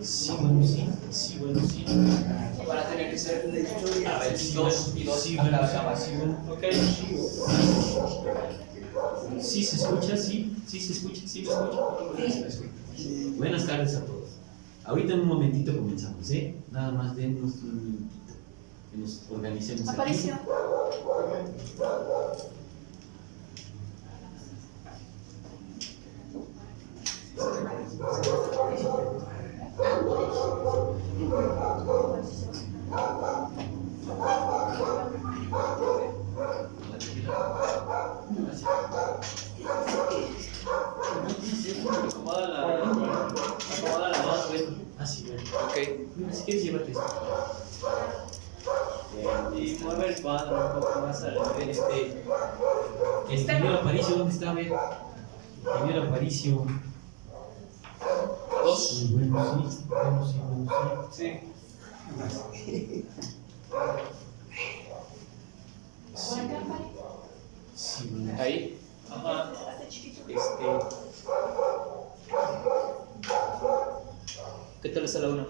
Sí. Para tener que ser a ver, dos y dos a cada cámara. Ok. Sí se escucha, sí me escucha. Buenas tardes a todos. Ahorita en un momentito comenzamos, Nada más denos un minutito que nos organicemos aquí. Aparición. Acomoda la voz, bueno. Ah, sí, bueno. Ok. Mira, si quieres, llévate esto. Y mueve el cuadro un poco más al El ingeniero Aparicio, ¿dónde está? A ver. Ingeniero Aparicio. Dos. Bueno, sí. Sí. Sí, bueno. Ahí. Ajá. ¿Qué tal está la una?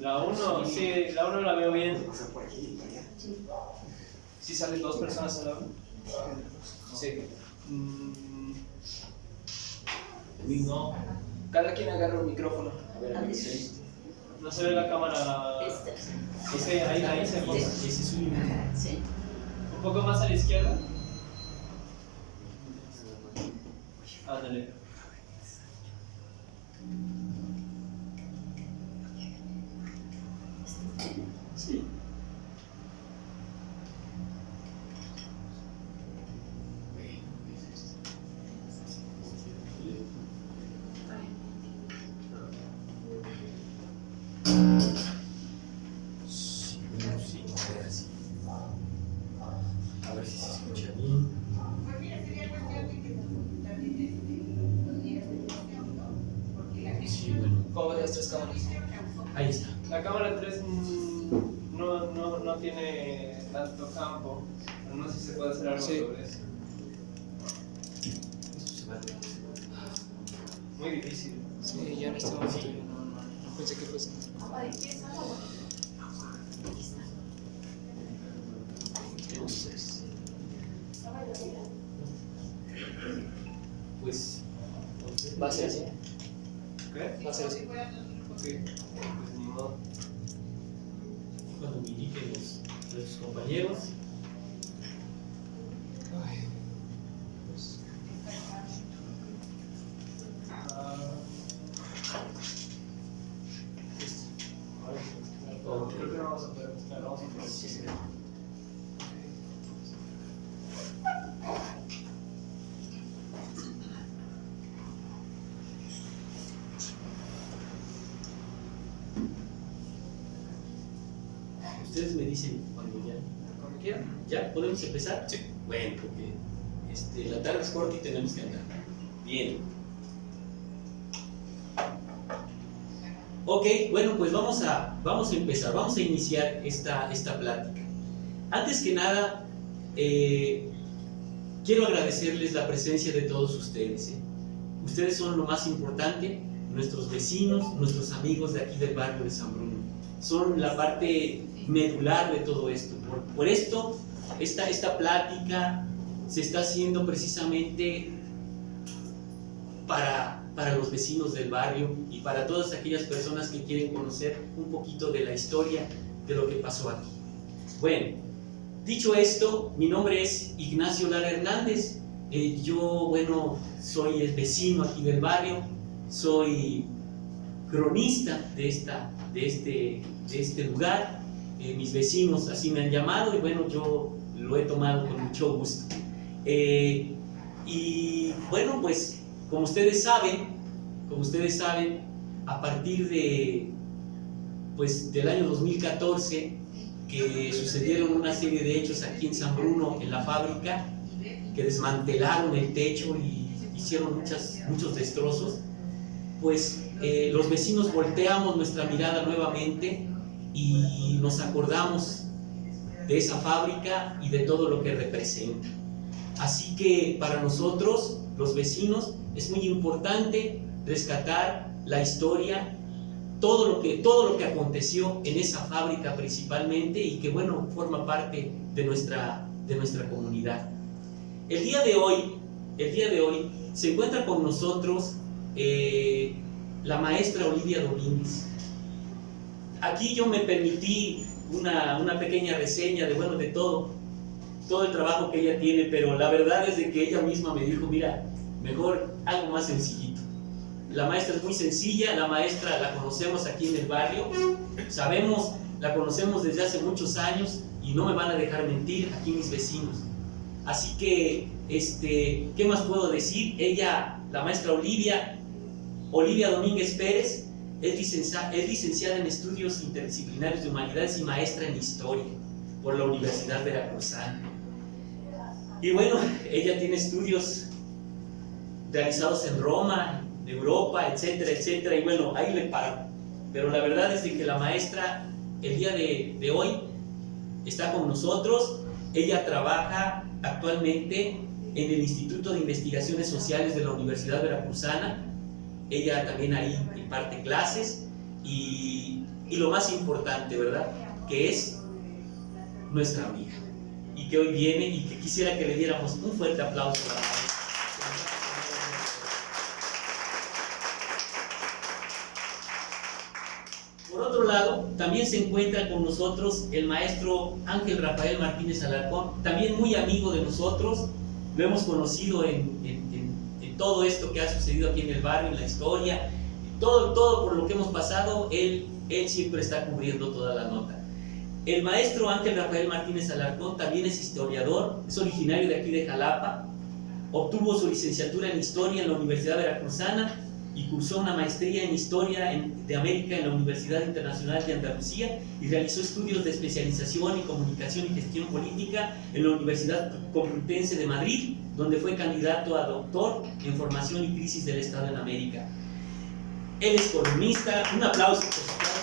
La 1, sí, la 1 la veo bien. ¿Sí salen dos personas a la una? Sí. No. Cada quien agarra un micrófono. A ver, sí. No se ve la cámara. Ok, ahí se enfoca. Ese es un. Un poco más a la izquierda. Ándale. Sí. A ver si se escucha bien. Sí, bueno. ¿Cómo ves las tres cámaras? Ahí está. La cámara 3 no tiene tanto campo. Pero no sé si se puede hacer algo sobre eso. Esto se va a ver. Muy difícil. Sí, ya en este momento yo no pensé que fuese. Entonces, pues, Va a ser así. ¿Qué? Va a ser así. Ok. Pues ni modo. cuando me indiquen nuestros compañeros. Creo que no vamos a poder mezclar, vamos a poder. Ustedes me dicen cuando ya. Cuando quieran. ¿Ya podemos empezar? Sí. Bueno, porque la tarde es corta y tenemos que andar. Bien. Ok, bueno, pues vamos a empezar, vamos a iniciar esta plática. Antes que nada, quiero agradecerles la presencia de todos ustedes. Ustedes son lo más importante, nuestros vecinos, nuestros amigos de aquí del barrio de San Bruno. Son la parte medular de todo esto. Por esto, esta plática se está haciendo precisamente para los vecinos del barrio y para todas aquellas personas que quieren conocer un poquito de la historia de lo que pasó aquí. Bueno, dicho esto, mi nombre es Ignacio Lara Hernández. Yo, bueno, soy el vecino aquí del barrio, soy cronista de este lugar. Mis vecinos así me han llamado y bueno, yo lo he tomado con mucho gusto. Y bueno, pues como ustedes saben, a partir del año 2014, que sucedieron una serie de hechos aquí en San Bruno, en la fábrica, que desmantelaron el techo y hicieron muchos destrozos, pues los vecinos volteamos nuestra mirada nuevamente y nos acordamos de esa fábrica y de todo lo que representa. Así que para nosotros, los vecinos, es muy importante rescatar la historia, todo lo que aconteció en esa fábrica principalmente, y que bueno, forma parte de nuestra comunidad. El día de hoy se encuentra con nosotros la maestra Olivia Domínguez. Aquí yo me permití una pequeña reseña de todo el trabajo que ella tiene, pero la verdad es de que ella misma me dijo, mira, mejor algo más sencillito. La maestra es muy sencilla, la maestra la conocemos aquí en el barrio, la conocemos desde hace muchos años y no me van a dejar mentir aquí mis vecinos. Así que, ¿qué más puedo decir? Ella, la maestra Olivia Domínguez Pérez, es licenciada en Estudios Interdisciplinarios de Humanidades y maestra en Historia por la Universidad Veracruzana. Y bueno, ella tiene estudios realizados en Roma, Europa, etcétera, etcétera, y bueno, ahí le paro. Pero la verdad es de que la maestra el día de hoy está con nosotros. Ella trabaja actualmente en el Instituto de Investigaciones Sociales de la Universidad Veracruzana. Ella también ahí imparte clases y lo más importante, ¿verdad?, que es nuestra amiga y que hoy viene y que quisiera que le diéramos un fuerte aplauso a la maestra. Por otro lado, también se encuentra con nosotros el maestro Ángel Rafael Martínez Alarcón, también muy amigo de nosotros. Lo hemos conocido en todo esto que ha sucedido aquí en el barrio, en la historia, todo por lo que hemos pasado. Él siempre está cubriendo toda la nota. El maestro Ángel Rafael Martínez Alarcón también es historiador, es originario de aquí de Jalapa, obtuvo su licenciatura en Historia en la Universidad Veracruzana y cursó una maestría en Historia de América en la Universidad Internacional de Andalucía y realizó estudios de especialización en Comunicación y Gestión Política en la Universidad Complutense de Madrid, donde fue candidato a doctor en Formación y Crisis del Estado en América. Él es columnista, un aplauso por su clase.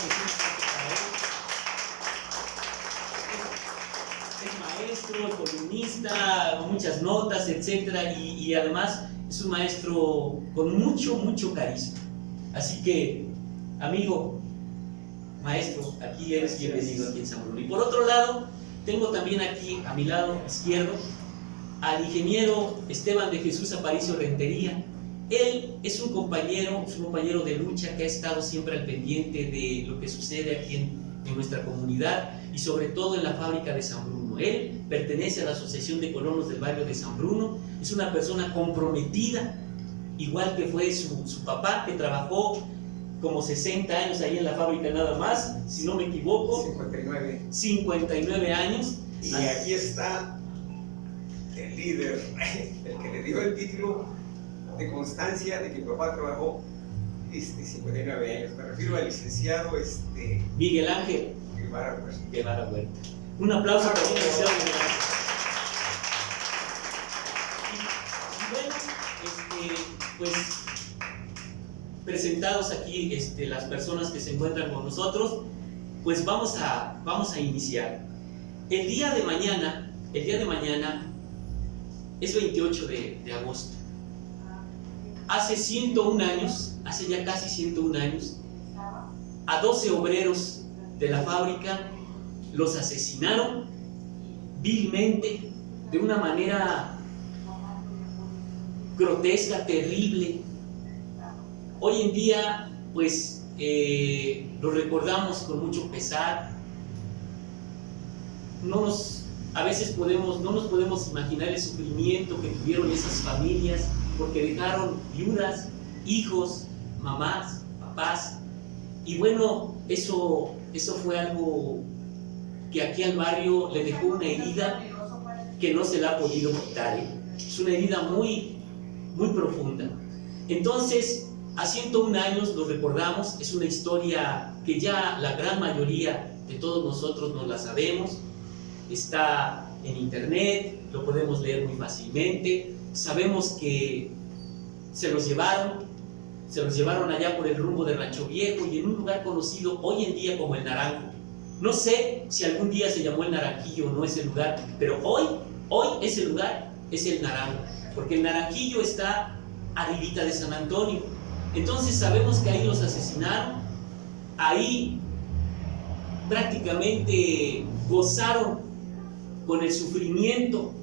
Maestro, columnista, muchas notas, etcétera, y además es un maestro con mucho carisma. Así que, amigo, maestro, aquí eres bienvenido aquí en San Bruno. Y por otro lado, tengo también aquí a mi lado izquierdo al ingeniero Esteban de Jesús Aparicio Rentería. Él es un compañero de lucha que ha estado siempre al pendiente de lo que sucede aquí en nuestra comunidad y sobre todo en la fábrica de San Bruno. Él pertenece a la Asociación de Colonos del Barrio de San Bruno, es una persona comprometida, igual que fue su papá, que trabajó como 60 años ahí en la fábrica nada más, si no me equivoco. 59 años. Y aquí está el líder, el que le dio el título de constancia de que mi papá trabajó 59 años. Me refiero al licenciado Miguel Ángel Guevara Huerta. Un aplauso para el licenciado Miguel Ángel. Y bueno, pues presentados aquí las personas que se encuentran con nosotros, pues vamos a iniciar. El día de mañana es 28 de agosto. Hace ya casi 101 años, a 12 obreros de la fábrica los asesinaron vilmente, de una manera grotesca, terrible. Hoy en día, pues, los recordamos con mucho pesar. A veces no nos podemos imaginar el sufrimiento que tuvieron esas familias, porque dejaron viudas, hijos, mamás, papás. Y bueno, eso fue algo que aquí al barrio le dejó una herida que no se la ha podido quitar. Es una herida muy profunda. Entonces, a 101 años los recordamos. Es una historia que ya la gran mayoría de todos nosotros nos la sabemos. Está en internet, lo podemos leer muy fácilmente. Sabemos que se los llevaron allá por el rumbo de Rancho Viejo y en un lugar conocido hoy en día como El Naranjo. No sé si algún día se llamó el Naranjillo o no ese lugar, pero hoy ese lugar es el Naranjo, porque el Naranjillo está arribita de San Antonio. Entonces sabemos que ahí los asesinaron, ahí prácticamente gozaron con el sufrimiento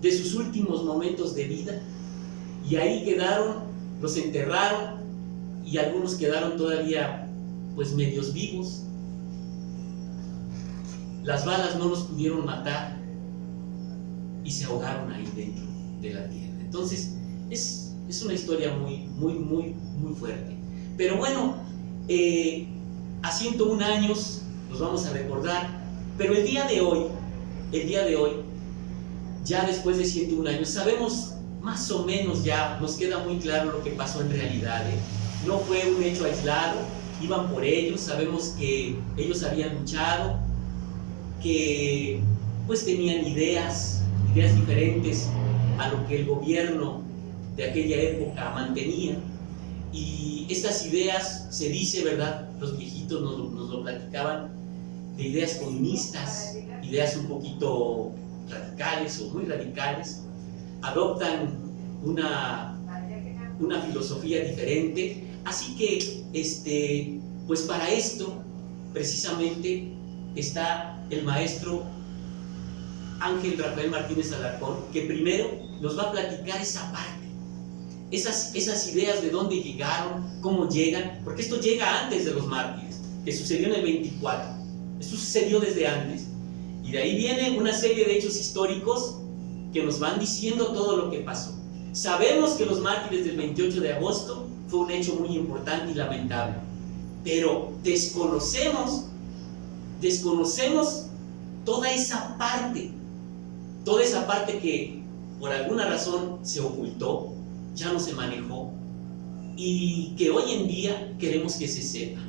de sus últimos momentos de vida, y ahí quedaron, los enterraron, y algunos quedaron todavía pues medios vivos. Las balas no los pudieron matar y se ahogaron ahí dentro de la tierra. Entonces es una historia muy fuerte. Pero bueno, a 101 años los vamos a recordar, pero el día de hoy, ya después de 101 años, sabemos más o menos, ya nos queda muy claro lo que pasó en realidad. No fue un hecho aislado, iban por ellos, sabemos que ellos habían luchado, que pues tenían ideas diferentes a lo que el gobierno de aquella época mantenía, y estas ideas, se dice, ¿verdad? Los viejitos nos lo platicaban, de ideas comunistas, ideas un poquito radicales o muy radicales. Adoptan una filosofía diferente, así que pues para esto precisamente está el maestro Ángel Rafael Martínez Alarcón, que primero nos va a platicar esa parte, esas ideas de dónde llegaron, cómo llegan, porque esto llega antes de los mártires, que sucedió en el 24, esto sucedió desde antes, y de ahí viene una serie de hechos históricos que nos van diciendo todo lo que pasó. Sabemos que los mártires del 28 de agosto fue un hecho muy importante y lamentable, pero desconocemos toda esa parte que por alguna razón se ocultó, ya no se manejó, y que hoy en día queremos que se sepa.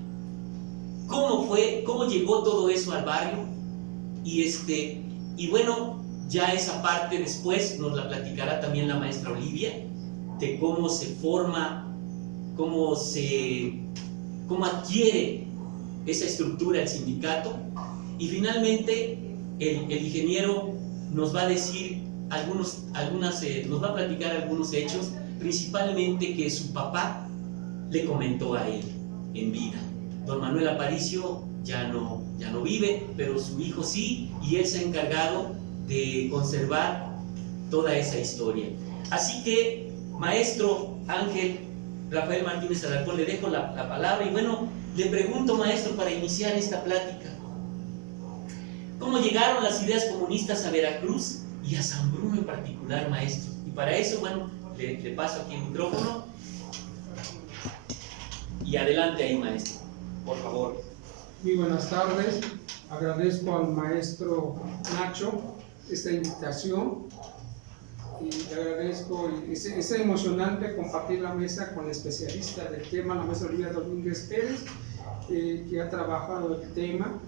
¿Cómo fue? ¿Cómo llegó todo eso al barrio? Y bueno, ya esa parte después nos la platicará también la maestra Olivia, de cómo se forma, cómo adquiere esa estructura el sindicato, y finalmente el ingeniero nos va a decir nos va a platicar algunos hechos, principalmente que su papá le comentó a él en vida. Don Manuel Aparicio ya no vive, pero su hijo sí, y él se ha encargado de conservar toda esa historia. Así que, maestro Ángel Rafael Martínez Alarcón, le dejo la palabra, y bueno, le pregunto, maestro, para iniciar esta plática, ¿cómo llegaron las ideas comunistas a Veracruz y a San Bruno en particular, maestro? Y para eso, bueno, le paso aquí el micrófono, y adelante ahí, maestro, por favor. Muy buenas tardes, agradezco al maestro Nacho esta invitación, y le agradezco, es emocionante compartir la mesa con la especialista del tema, la maestra Olivia Domínguez Pérez, que ha trabajado el tema.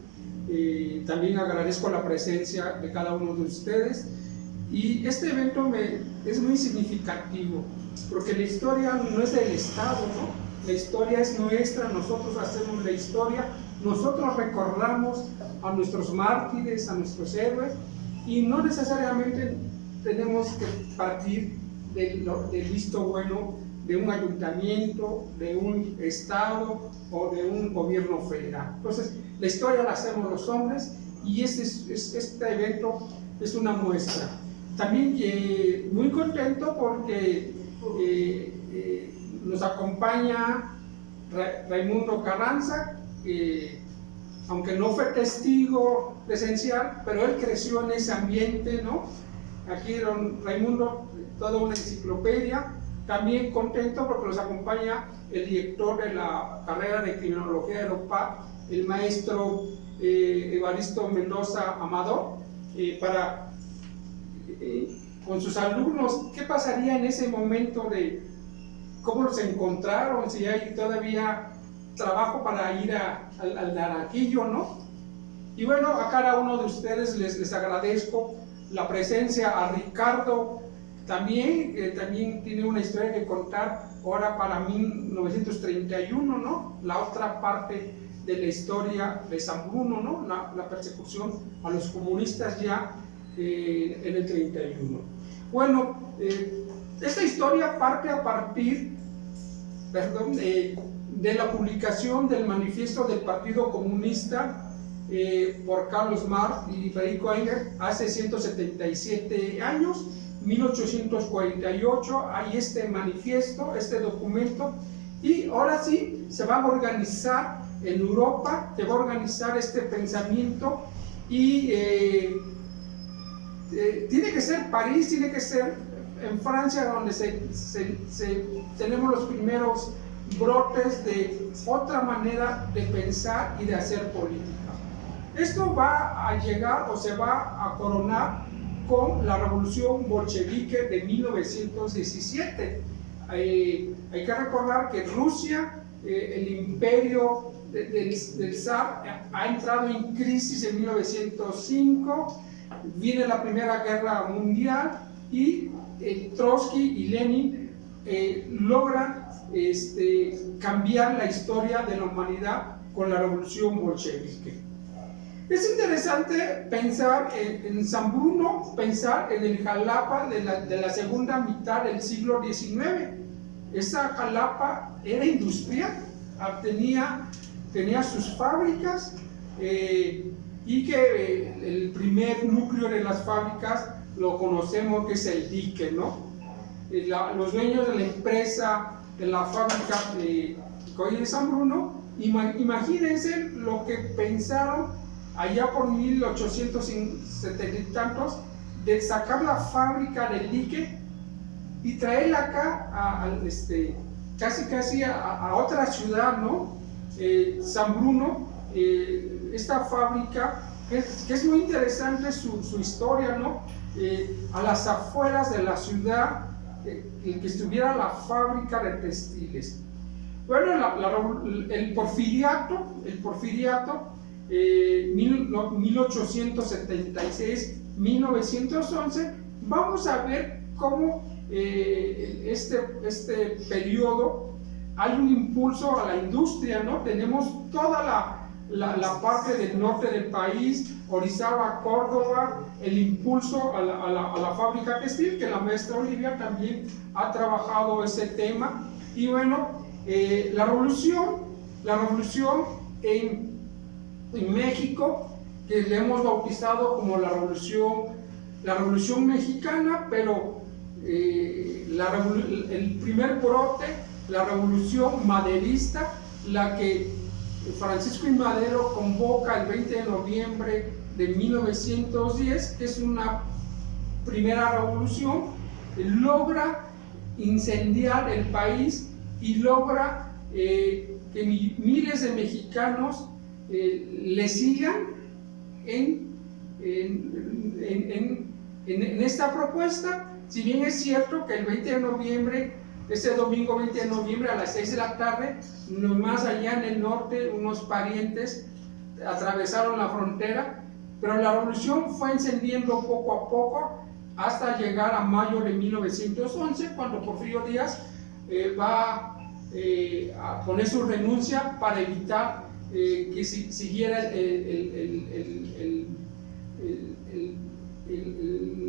También agradezco la presencia de cada uno de ustedes, y este evento es muy significativo, porque la historia no es del Estado, ¿no? La historia es nuestra, nosotros hacemos la historia, nosotros recordamos a nuestros mártires, a nuestros héroes, y no necesariamente tenemos que partir del visto bueno de un ayuntamiento, de un estado o de un gobierno federal. Entonces, la historia la hacemos los hombres, y este evento es una muestra. También muy contento porque nos acompaña Raimundo Carranza, aunque no fue testigo presencial, pero él creció en ese ambiente, ¿no? Aquí don Raimundo, toda una enciclopedia. También contento porque nos acompaña el director de la carrera de Criminología de la UPAD, el maestro Evaristo Mendoza Amador, con sus alumnos, ¿qué pasaría en ese momento de cómo los encontraron? Si hay todavía trabajo para ir al Naranjillo, ¿no? Y bueno, a cada uno de ustedes les agradezco la presencia. A Ricardo también tiene una historia que contar ahora para 1931, ¿no? La otra parte de la historia de San Bruno, ¿no? La persecución a los comunistas ya en el 31. Bueno, esta historia parte a partir, de la publicación del manifiesto del Partido Comunista por Carlos Marx y Federico Engels hace 177 años, 1848, hay este manifiesto, este documento, y ahora sí se va a organizar en Europa, se va a organizar este pensamiento, y tiene que ser París, tiene que ser en Francia, donde tenemos los primeros brotes de otra manera de pensar y de hacer política. Esto va a llegar o se va a coronar con la revolución bolchevique de 1917. Hay que recordar que Rusia, el imperio del zar, ha entrado en crisis en 1905, viene la Primera Guerra Mundial y Trotsky y Lenin logran cambiar la historia de la humanidad con la revolución bolchevique. Es interesante pensar en San Bruno, pensar en el Jalapa de la segunda mitad del siglo XIX. Esa Jalapa era industrial, tenía sus fábricas, y que el primer núcleo de las fábricas lo conocemos, que es el dique, ¿no? Los dueños de la empresa, de la fábrica de San Bruno, imagínense lo que pensaron allá por 1870 y tantos, de sacar la fábrica del dique y traerla acá casi a otra ciudad, ¿no? San Bruno, esta fábrica, que es muy interesante su historia, ¿no? A las afueras de la ciudad, que estuviera la fábrica de textiles. Bueno, el porfiriato, 1876-1911, vamos a ver cómo este periodo hay un impulso a la industria, ¿no? Tenemos toda la parte del norte del país, Orizaba, Córdoba, el impulso a la fábrica textil, que la maestra Olivia también ha trabajado ese tema. Y bueno, la revolución en México, que le hemos bautizado como la revolución mexicana, pero el primer brote, la revolución maderista, la que Francisco I. Madero convoca el 20 de noviembre de 1910, que es una primera revolución, logra incendiar el país y logra que miles de mexicanos le sigan en esta propuesta. Si bien es cierto que el 20 de noviembre, ese domingo 20 de noviembre a las 6 de la tarde, más allá en el norte, unos parientes atravesaron la frontera, pero la revolución fue encendiendo poco a poco hasta llegar a mayo de 1911, cuando Porfirio Díaz va a poner su renuncia para evitar que siguiera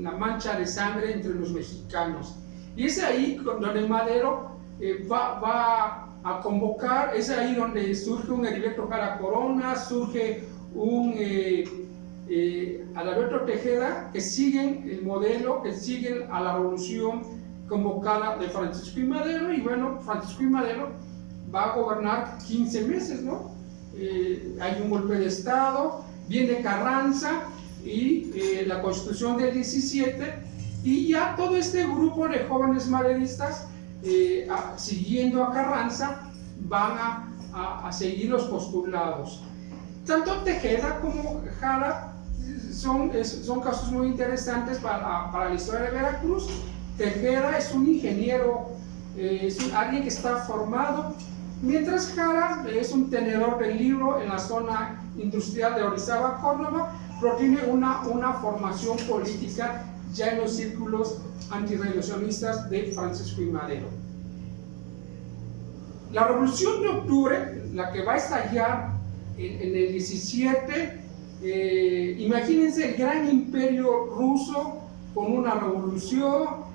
la mancha de sangre entre los mexicanos. Y es ahí donde Madero va a convocar, es ahí donde surge un Heriberto Jara Corona, surge un Adalberto Tejeda, que siguen el modelo, que siguen a la revolución convocada de Francisco I. Madero. Y bueno, Francisco I. Madero va a gobernar 15 meses, ¿no? Hay un golpe de Estado, viene Carranza y la Constitución del 17, y ya todo este grupo de jóvenes maderistas, siguiendo a Carranza, van a seguir los postulados. Tanto Tejeda como Jara son casos muy interesantes para la historia de Veracruz. Tejeda es un ingeniero, alguien que está formado, mientras Jara es un tenedor de libro en la zona industrial de Orizaba, Córdoba, pero tiene una formación política ya en los círculos antirrevolucionistas de Francisco I. Madero. La Revolución de Octubre, la que va a estallar en el 17, imagínense el gran imperio ruso con una revolución,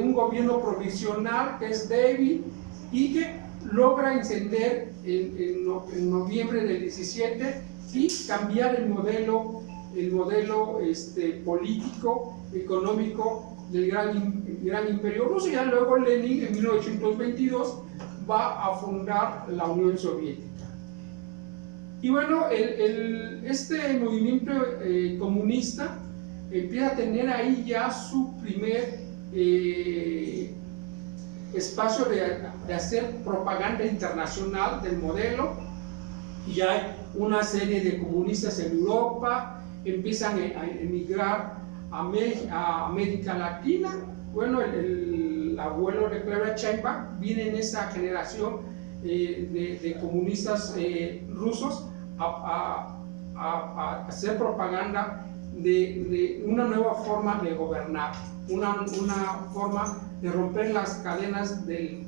un gobierno provisional que es débil y que logra encender en noviembre del 17 y cambiar el modelo político, económico del gran imperio ruso. Ya luego Lenin en 1922 va a fundar la Unión Soviética. Y bueno, este movimiento comunista empieza a tener ahí ya su primer espacio de hacer propaganda internacional del modelo. Y hay una serie de comunistas en Europa, empiezan a emigrar a América Latina. Bueno, el abuelo de Clara Sheinbaum viene en esa generación de comunistas rusos a hacer propaganda de una nueva forma de gobernar, una forma de romper las cadenas del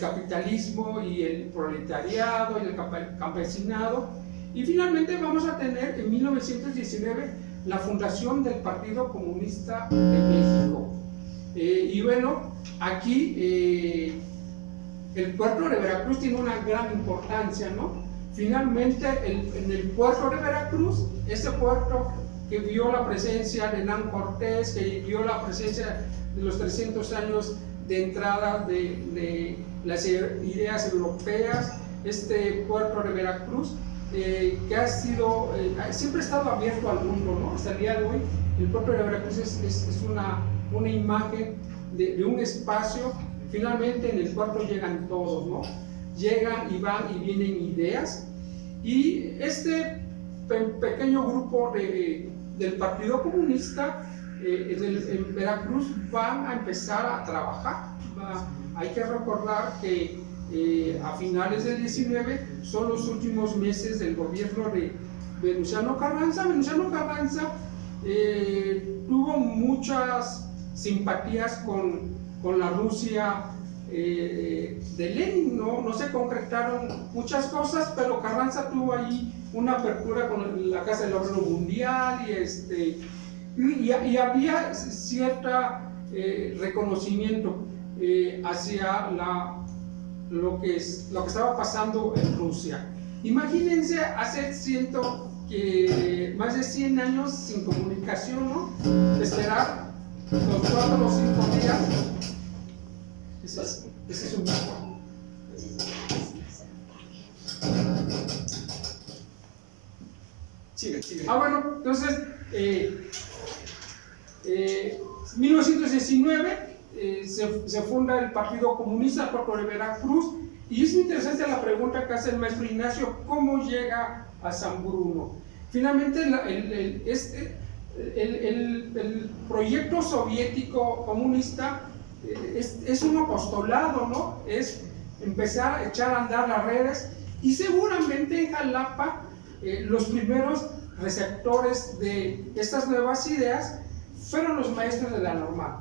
capitalismo y el proletariado y el campesinado. Y finalmente vamos a tener en 1919 la fundación del Partido Comunista de México. Y bueno, aquí el puerto de Veracruz tiene una gran importancia, ¿no? Finalmente, en el puerto de Veracruz, ese puerto que vio la presencia de Hernán Cortés, que vio la presencia de los 300 años de entrada de las ideas europeas, este puerto de Veracruz, que ha sido, siempre ha estado abierto al mundo, ¿no? Hasta el día de hoy, el puerto de Veracruz es una imagen de un espacio. Finalmente en el puerto llegan todos, ¿no? Llegan y van y vienen ideas, y este pequeño grupo del Partido Comunista en Veracruz van a empezar a trabajar. Hay que recordar que a finales del 19 son los últimos meses del gobierno de Venustiano Carranza. Venustiano Carranza tuvo muchas simpatías con la Rusia de Lenin, no se concretaron muchas cosas, pero Carranza tuvo ahí una apertura con la Casa del Orden Mundial y había cierto reconocimiento hacia lo que estaba pasando en Rusia. Imagínense hace más de 100 años sin comunicación, ¿no? Esperar los 4 o 5 días. Ese es un poco. Sigue. Bueno, entonces, 1919 se funda el Partido Comunista Puerto de Veracruz, y es muy interesante la pregunta que hace el maestro Ignacio: ¿cómo llega a San Bruno? Finalmente, el proyecto soviético comunista es un apostolado, ¿no? Es empezar a echar a andar las redes, y seguramente en Jalapa los primeros receptores de estas nuevas ideas fueron los maestros de la normal.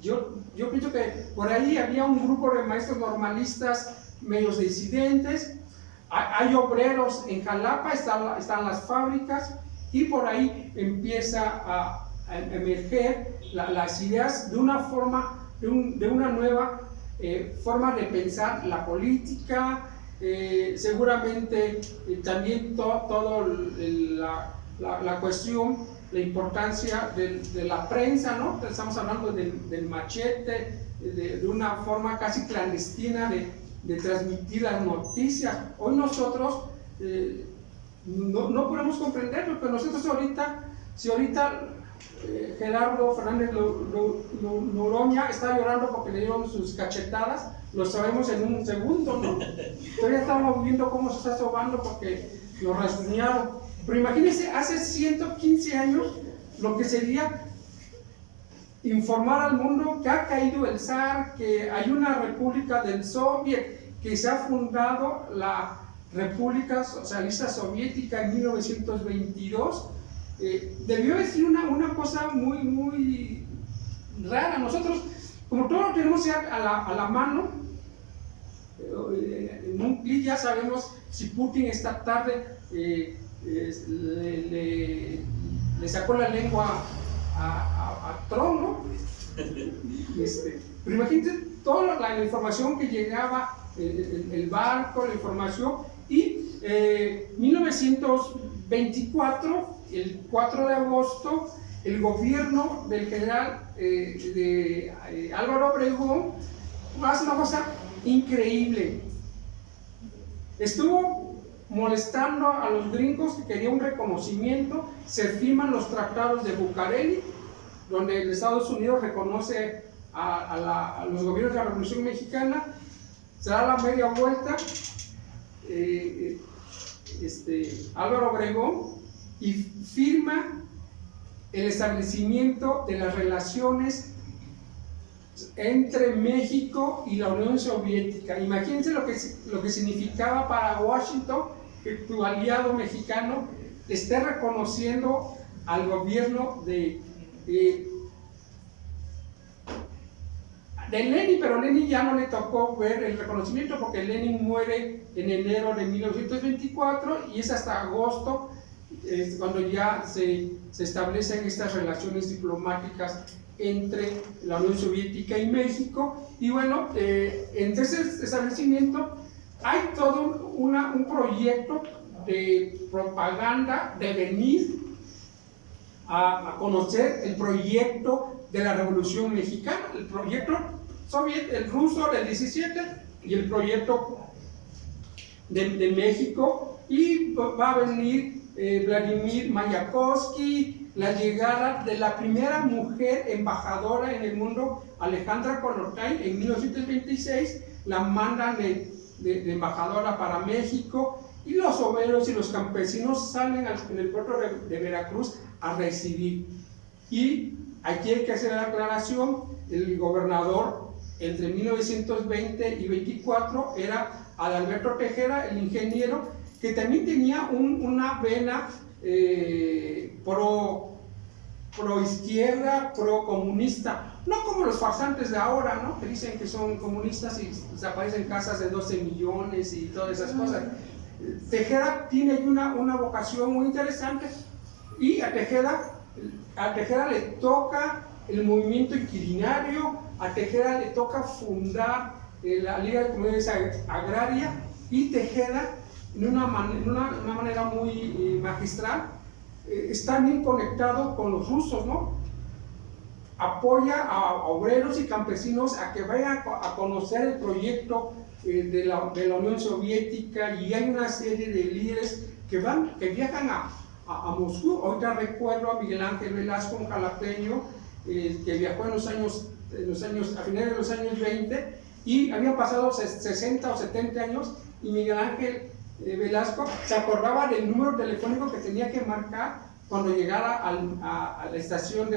Yo pienso que por ahí había un grupo de maestros normalistas medios disidentes. Hay obreros en Jalapa, están las fábricas, y por ahí empieza a emerger las ideas de una forma, de una nueva forma de pensar la política. Seguramente también toda la cuestión, la importancia de la prensa, ¿no? Estamos hablando del machete, de una forma casi clandestina de transmitir las noticias. Hoy nosotros no podemos comprenderlo, pero nosotros si ahorita Gerardo Fernández Noroña está llorando porque le dieron sus cachetadas, lo sabemos en un segundo, ¿no? Todavía estamos viendo cómo se está sobando porque lo rasguñaron. Pero imagínense, hace 115 años, lo que sería informar al mundo que ha caído el zar, que hay una república del Soviet, que se ha fundado la República Socialista Soviética en 1922. Debió decir una cosa muy, muy rara. Nosotros, como todo lo tenemos ya a la mano, en un clic ya sabemos si Putin esta tarde le sacó la lengua a Trump, ¿no? Pero imagínate toda la información que llegaba, el barco, la información, y 1924, el 4 de agosto, el gobierno del general Álvaro Obregón hace una cosa increíble. Estuvo molestando a los gringos que querían un reconocimiento, se firman los tratados de Bucareli, donde el Estados Unidos reconoce a los gobiernos de la Revolución Mexicana, se da la media vuelta, Álvaro Obregón, y firma el establecimiento de las relaciones entre México y la Unión Soviética. Imagínense lo que significaba para Washington que tu aliado mexicano esté reconociendo al gobierno de Lenin, pero Lenin ya no le tocó ver el reconocimiento porque Lenin muere en enero de 1924 y es hasta agosto cuando ya se establecen estas relaciones diplomáticas entre la Unión Soviética y México. Y bueno, entre ese establecimiento hay todo un proyecto de propaganda de venir a conocer el proyecto de la Revolución Mexicana, el proyecto soviético, el ruso del 17 y el proyecto de México, y va a venir Vladimir Mayakovsky, la llegada de la primera mujer embajadora en el mundo, Alejandra Kollontai, en 1926, la mandan de embajadora para México, y los obreros y los campesinos salen en el puerto de Veracruz a recibir. Y aquí hay que hacer la aclaración, el gobernador entre 1920 y 24 era Adalberto Tejera, el ingeniero, que también tenía una vena pro izquierda, pro comunista, no como los farsantes de ahora, ¿no? Que dicen que son comunistas y desaparecen casas de 12 millones y todas esas cosas. Tejera tiene una vocación muy interesante, y a Tejera le toca el movimiento inquilinario, a Tejera le toca fundar la Liga de Comunidades Agraria, y Tejera, de una manera muy magistral, está bien conectado con los rusos, ¿no? Apoya a obreros y campesinos a que vayan a conocer el proyecto de la Unión Soviética, y hay una serie de líderes que viajan a Moscú. Ahorita recuerdo a Miguel Ángel Velasco, un jalapeño, que viajó a finales de los años 20, y habían pasado 60 o 70 años, y Miguel Ángel Velasco se acordaba del número telefónico que tenía que marcar cuando llegara a la estación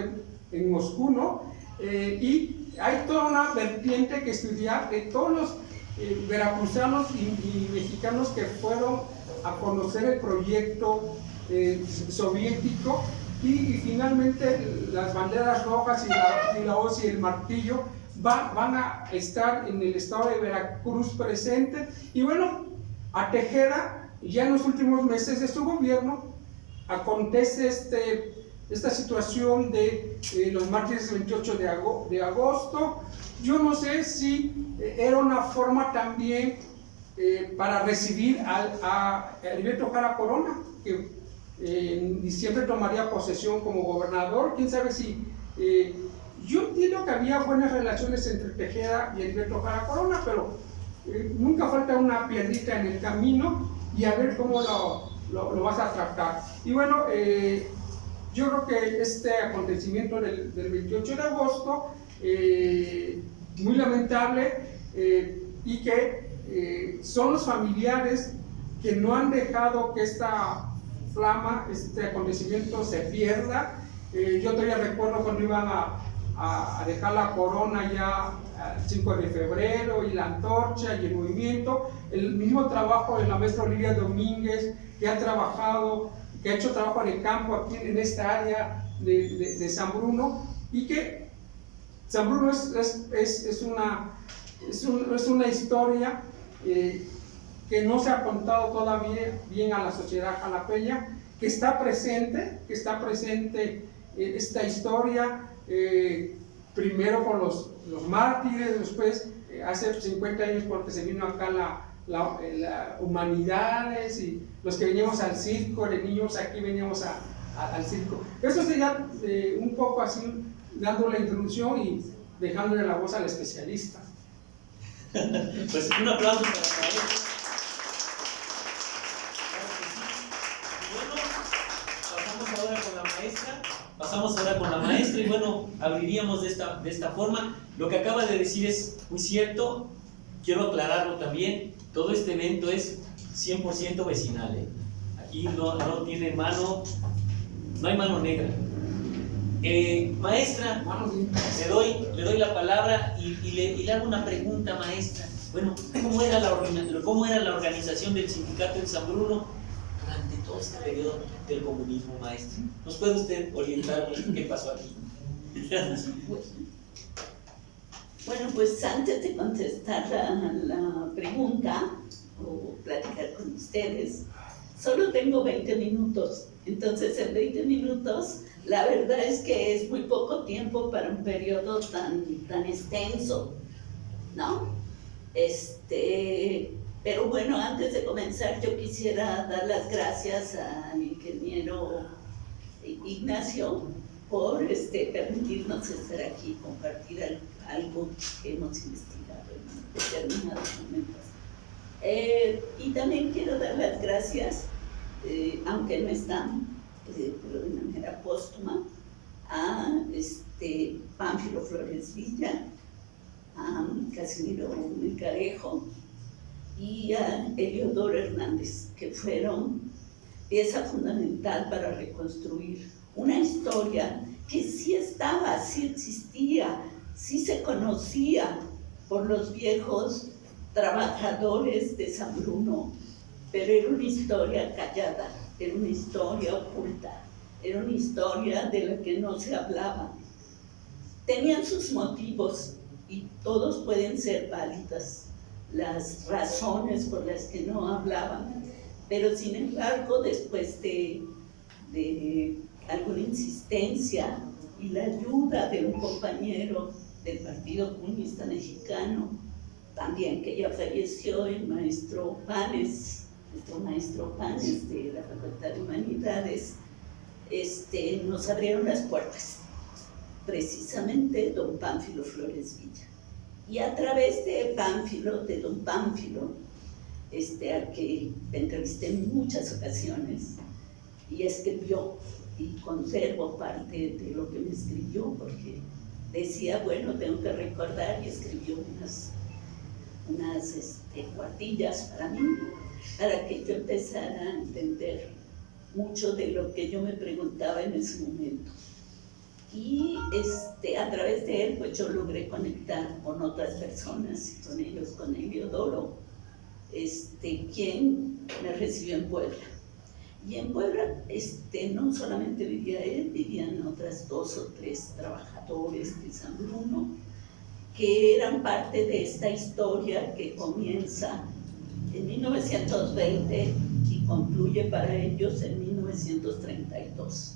en Moscú, ¿no? Y hay toda una vertiente que estudiar de todos los veracruzanos y mexicanos que fueron a conocer el proyecto soviético, y finalmente las banderas rojas y la hoz y el martillo van a estar en el estado de Veracruz presente. Y bueno, a Tejera, ya en los últimos meses de su gobierno, acontece esta situación de los mártires del 28 de agosto. Yo no sé si era una forma también para recibir a Heriberto Jara Corona, que en diciembre tomaría posesión como gobernador. Quién sabe si yo entiendo que había buenas relaciones entre Tejera y Heriberto Jara Corona, pero nunca falta una piedrita en el camino, y a ver cómo lo vas a tratar. Y bueno, yo creo que este acontecimiento del 28 de agosto, muy lamentable, y que son los familiares que no han dejado que esta flama, este acontecimiento se pierda. Yo todavía recuerdo cuando iban a dejar la corona ya el 5 de febrero, y la antorcha y el movimiento, el mismo trabajo de la maestra Olivia Domínguez, que ha hecho trabajo en el campo aquí en esta área de San Bruno, y que San Bruno es una historia que no se ha contado todavía bien a la sociedad jalapeña, que está presente esta historia, primero con los mártires, después hace 50 años porque se vino acá la humanidades y los que veníamos al circo, de niños aquí veníamos al circo. Eso sería un poco así, dando la introducción y dejándole la voz al especialista. Pues un aplauso para él. Pasamos ahora con la maestra y bueno, abriríamos de esta forma. Lo que acaba de decir es muy cierto, quiero aclararlo también, todo este evento es 100% vecinal, ¿eh? Aquí no tiene mano, no hay mano negra. Maestra, le doy la palabra y le hago una pregunta, maestra. Bueno, ¿cómo era la organización del sindicato en San Bruno durante todo este periodo del comunismo, maestra? ¿Nos puede usted orientar qué pasó aquí? Bueno, pues antes de contestar la pregunta o platicar con ustedes, solo tengo 20 minutos. Entonces, en 20 minutos, la verdad es que es muy poco tiempo para un periodo tan extenso, ¿no? Pero bueno, antes de comenzar, yo quisiera dar las gracias al ingeniero Ignacio por permitirnos estar aquí y compartir algo que hemos investigado en determinados momentos. Y también quiero dar las gracias, aunque no están, pero de manera póstuma, a Pánfilo Flores Villa, a Casimiro Melgarejo y a Eliodoro Hernández, que fueron pieza fundamental para reconstruir una historia que sí estaba, sí existía, sí se conocía por los viejos trabajadores de San Bruno, pero era una historia callada, era una historia oculta, era una historia de la que no se hablaba. Tenían sus motivos y todos pueden ser válidas las razones por las que no hablaban, pero sin embargo, después de alguna insistencia y la ayuda de un compañero del Partido Comunista Mexicano, también que ya falleció, el maestro Panes, nuestro maestro Panes de la Facultad de Humanidades, nos abrieron las puertas, precisamente don Pánfilo Flores Villa. Y a través de don Pánfilo, al que entrevisté en muchas ocasiones, y escribió, y conservo parte de lo que me escribió, porque decía, bueno, tengo que recordar, y escribió unas cuartillas para mí, para que yo empezara a entender mucho de lo que yo me preguntaba en ese momento. Y a través de él, pues yo logré conectar con otras personas, y con ellos, con Eliodoro, quien me recibió en Puebla. Y en Puebla no solamente vivía él, vivían otras 2 o 3 trabajadores de San Bruno, que eran parte de esta historia que comienza en 1920 y concluye para ellos en 1932.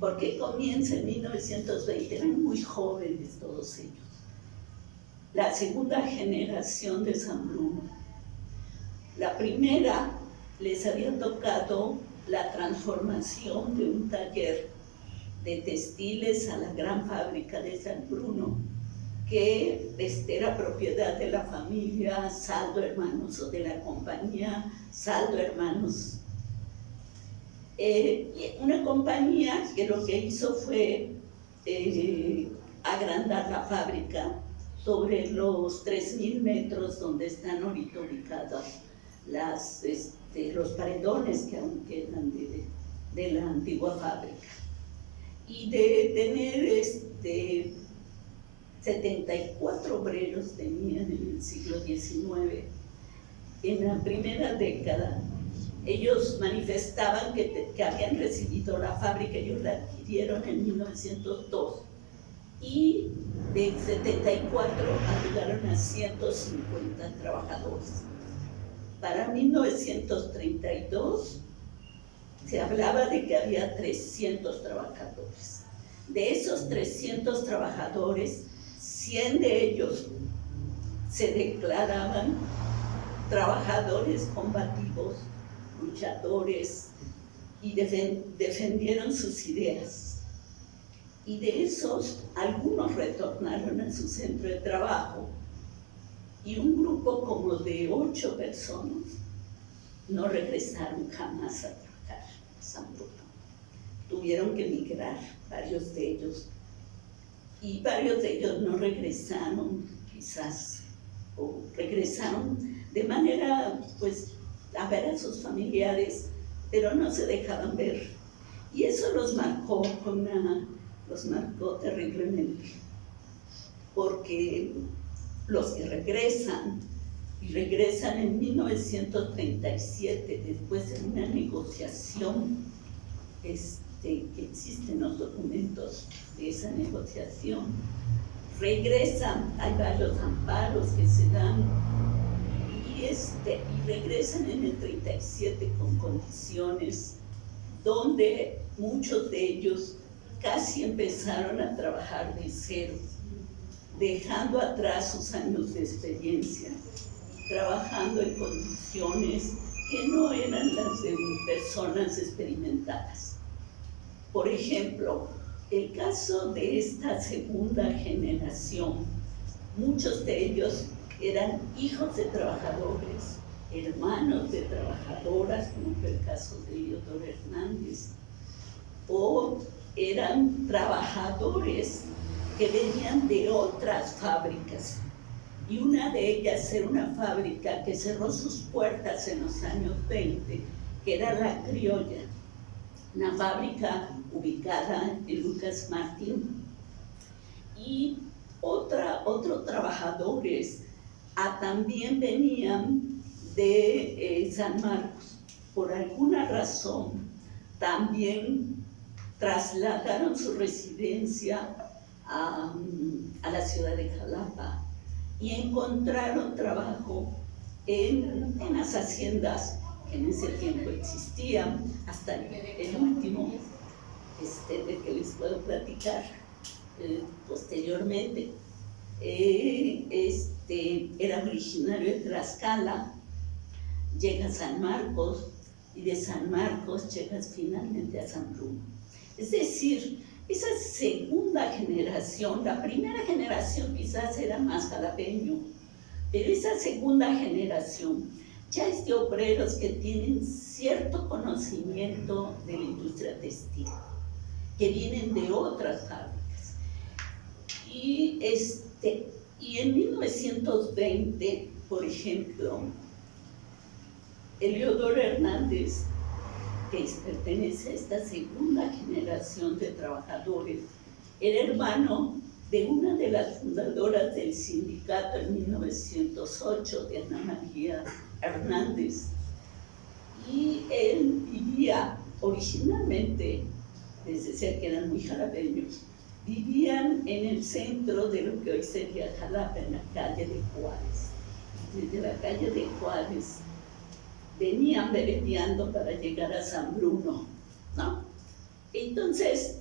¿Por qué comienza en 1920? Eran muy jóvenes todos ellos. La segunda generación de San Bruno. La primera les había tocado la transformación de un taller de textiles a la gran fábrica de San Bruno, que era propiedad de la familia Saldo Hermanos o de la compañía Saldo Hermanos. Una compañía que lo que hizo fue agrandar la fábrica sobre los 3.000 metros donde están ahorita ubicados los paredones que aún quedan de la antigua fábrica. Y de tener 74 obreros tenían en el siglo XIX. En la primera década, ellos manifestaban que habían recibido la fábrica, ellos la adquirieron en 1902, y del 74 ayudaron a 150 trabajadores. Para 1932 se hablaba de que había 300 trabajadores. De esos 300 trabajadores, 100 de ellos se declaraban trabajadores combativos, luchadores, y defendieron sus ideas. Y de esos, algunos retornaron a su centro de trabajo, y un grupo como de 8 personas no regresaron jamás a trabajar a San Bruno. Tuvieron que emigrar, varios de ellos, y varios de ellos no regresaron, quizás, o regresaron de manera, pues, a ver a sus familiares, pero no se dejaban ver. Y eso los marcó terriblemente, porque los que regresan, y regresan en 1937, después de una negociación que existen los documentos de esa negociación, regresan, hay varios amparos que se dan, y regresan en el 37 con condiciones donde muchos de ellos casi empezaron a trabajar de cero, dejando atrás sus años de experiencia, trabajando en condiciones que no eran las de personas experimentadas. Por ejemplo, el caso de esta segunda generación, muchos de ellos eran hijos de trabajadores, hermanos de trabajadoras, como fue el caso de Leodoro Hernández, o eran trabajadores que venían de otras fábricas, y una de ellas era una fábrica que cerró sus puertas en los años 20, que era La Criolla, una fábrica ubicada en Lucas Martín. Y otros trabajadores también venían de San Marcos. Por alguna razón también trasladaron su residencia a la ciudad de Jalapa y encontraron trabajo en las haciendas que en ese tiempo existían, hasta el último del que les puedo platicar posteriormente. Era originario de Tlaxcala, llega a San Marcos, y de San Marcos llegas finalmente a San Bruno. Es decir, esa segunda generación, la primera generación quizás era más jalapeño, pero esa segunda generación ya es de obreros que tienen cierto conocimiento de la industria textil, que vienen de otras fábricas. Y en 1920, por ejemplo, Leodoro Hernández, que pertenece a esta segunda generación de trabajadores, era hermano de una de las fundadoras del sindicato en 1908, de Ana María Hernández. Y él vivía originalmente, les decía que eran muy jalapeños, vivían en el centro de lo que hoy sería Jalapa, en la calle de Juárez. Desde la calle de Juárez venían bereteando para llegar a San Bruno, ¿no? Entonces,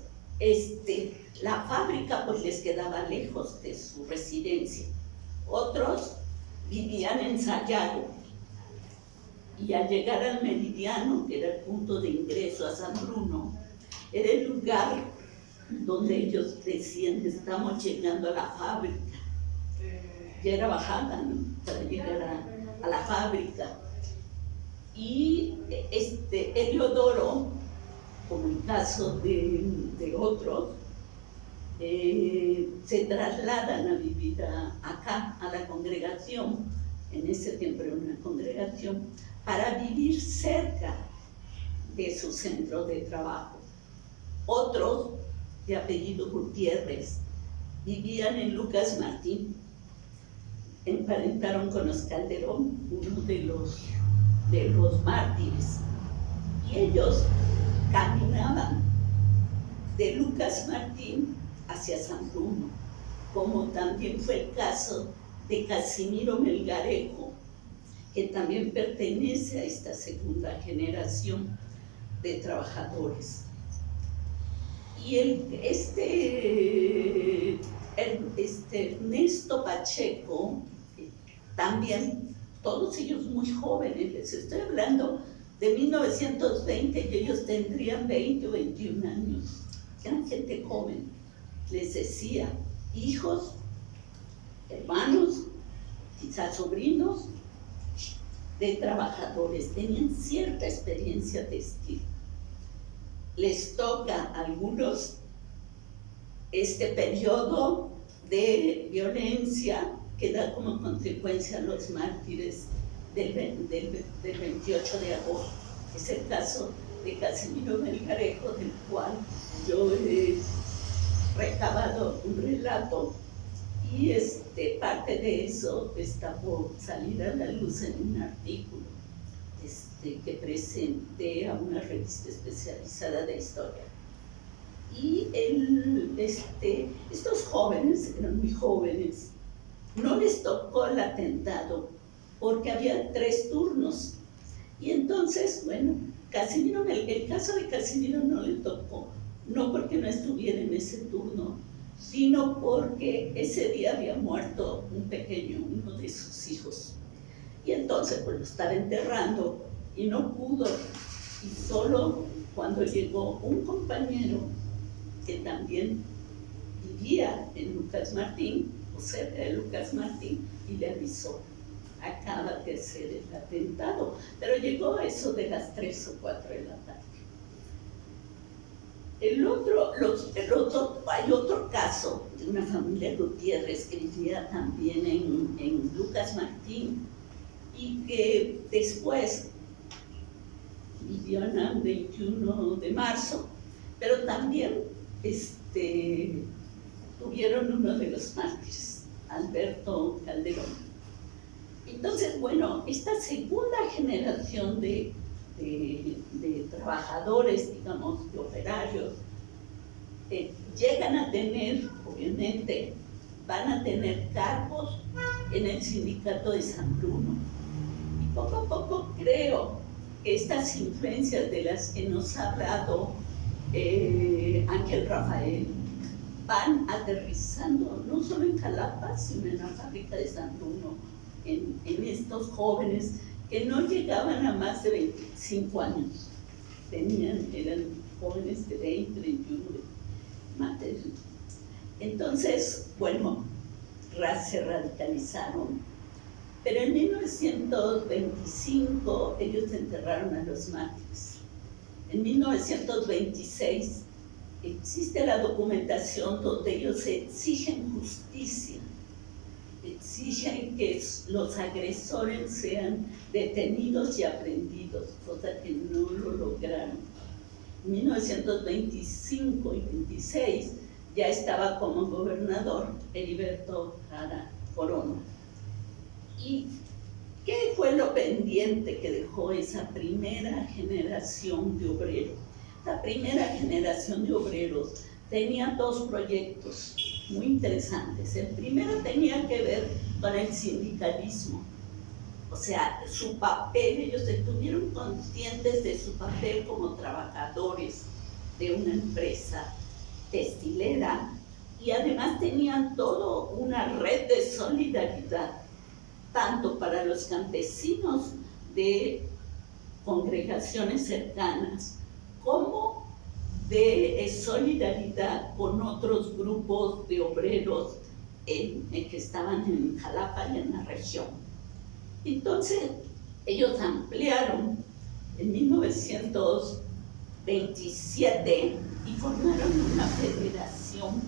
la fábrica pues les quedaba lejos de su residencia. Otros vivían en Sayago, y al llegar al Meridiano, que era el punto de ingreso a San Bruno, era el lugar donde ellos decían: estamos llegando a la fábrica. Ya era bajada, ¿no?, para llegar a la fábrica. Y Leodoro, como el caso de otros, se trasladan a vivir acá, a la congregación. En ese tiempo era una congregación, para vivir cerca de su centro de trabajo. Otros, de apellido Gutiérrez, vivían en Lucas Martín. Emparentaron con los Calderón, uno de los mártires, y ellos caminaban de Lucas Martín hacia San Bruno, como también fue el caso de Casimiro Melgarejo, que también pertenece a esta segunda generación de trabajadores. Y Ernesto Pacheco, también, todos ellos muy jóvenes, les estoy hablando de 1920, y ellos tendrían 20 o 21 años, eran gente joven, les decía, hijos, hermanos, quizás sobrinos de trabajadores, tenían cierta experiencia textil. Les toca a algunos este periodo de violencia que da como consecuencia los mártires del 28 de agosto. Es el caso de Casimiro Melgarejo, del cual yo he recabado un relato, y parte de eso está por salir a la luz en un artículo que presenté a una revista especializada de historia. Y estos jóvenes, eran muy jóvenes, no les tocó el atentado porque había 3 turnos. Y entonces, bueno, el caso de Casimiro no le tocó, no porque no estuviera en ese turno, sino porque ese día había muerto un pequeño, uno de sus hijos. Y entonces, pues lo estaba enterrando y no pudo. Y solo cuando llegó un compañero que también vivía en Lucas Martín, o cerca de Lucas Martín, y le avisó: acaba de hacer el atentado. Pero llegó a eso de las 3 o 4 de la tarde. Hay otro caso de una familia Gutiérrez que vivía también en Lucas Martín y que después vivió en el 21 de marzo, pero también tuvieron uno de los mártires, Alberto Calderón. Entonces, bueno, esta segunda generación de trabajadores, digamos, de operarios, llegan a tener, obviamente, van a tener cargos en el sindicato de San Bruno. Y poco a poco creo que estas influencias de las que nos ha hablado Ángel Rafael van aterrizando no solo en Jalapa, sino en la fábrica de San Bruno, en estos jóvenes que no llegaban a más de 25 años. Eran jóvenes de 20, 21, más de... Entonces, bueno, se radicalizaron. Pero en 1925 ellos enterraron a los mártires. En 1926 existe la documentación donde ellos exigen justicia, exigen que los agresores sean detenidos y aprendidos, cosa que no lo lograron. En 1925 y 26 ya estaba como gobernador Heriberto Jara Corona. ¿Y qué fue lo pendiente que dejó esa primera generación de obreros? La primera generación de obreros tenía 2 proyectos muy interesantes. El primero tenía que ver con el sindicalismo, o sea, su papel. Ellos estuvieron conscientes de su papel como trabajadores de una empresa textilera, y además tenían toda una red de solidaridad, tanto para los campesinos de congregaciones cercanas, como de solidaridad con otros grupos de obreros que estaban en Jalapa y en la región. Entonces, ellos ampliaron en 1927 y formaron una federación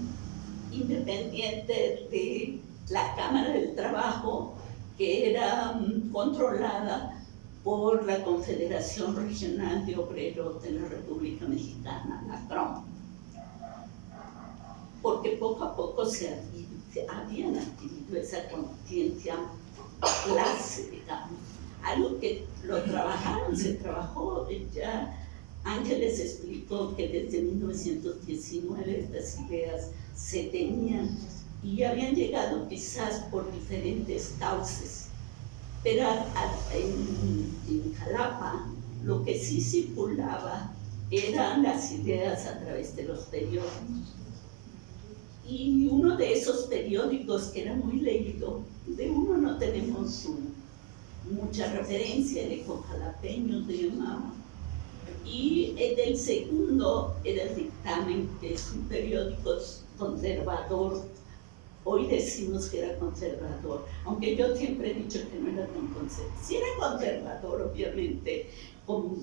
independiente de la Cámara del Trabajo, que era controlada por la Confederación Regional de Obreros de la República Mexicana, la CROM, porque poco a poco se habían adquirido esa conciencia clase, digamos, algo que lo trabajaron, se trabajó ya Ángeles explicó que desde 1919 estas ideas se tenían y habían llegado quizás por diferentes cauces. Pero en Jalapa lo que sí circulaba eran las ideas a través de los periódicos. Y uno de esos periódicos que era muy leído, de uno no tenemos mucha referencia, el Eco Jalapeño se llamaba. Y del segundo era el Dictamen, que es un periódico conservador. Hoy decimos que era conservador, aunque yo siempre he dicho que no era tan conservador. Sí era conservador, obviamente,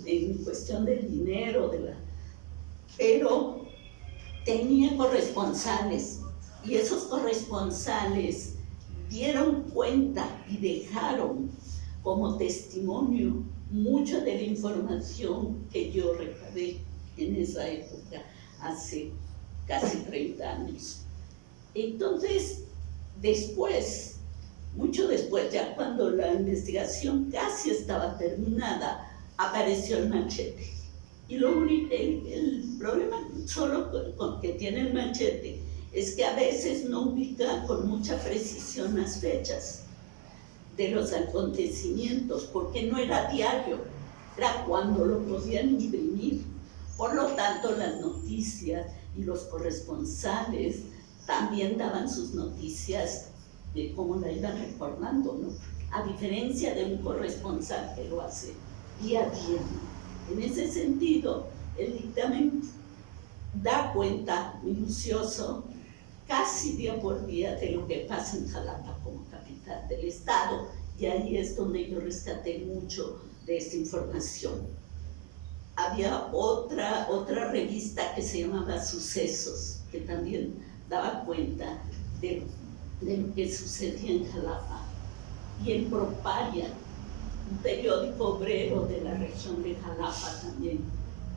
en cuestión del dinero, pero tenía corresponsales, y esos corresponsales dieron cuenta y dejaron como testimonio mucha de la información que yo recabé en esa época, hace casi 30 años. Entonces, después, mucho después, ya cuando la investigación casi estaba terminada, apareció el machete. Y el problema solo con que tiene el machete es que a veces no ubica con mucha precisión las fechas de los acontecimientos, porque no era diario, era cuando lo podían imprimir. Por lo tanto, las noticias y los corresponsales también daban sus noticias de cómo la iban recordando, ¿no? A diferencia de un corresponsal que lo hace día a día. En ese sentido, el dictamen da cuenta minucioso, casi día por día, de lo que pasa en Jalapa como capital del estado, y ahí es donde yo rescaté mucho de esta información. Había otra revista que se llamaba Sucesos, que también daba cuenta de lo que sucedía en Jalapa. Y en Proparia, un periódico obrero de la región de Jalapa, también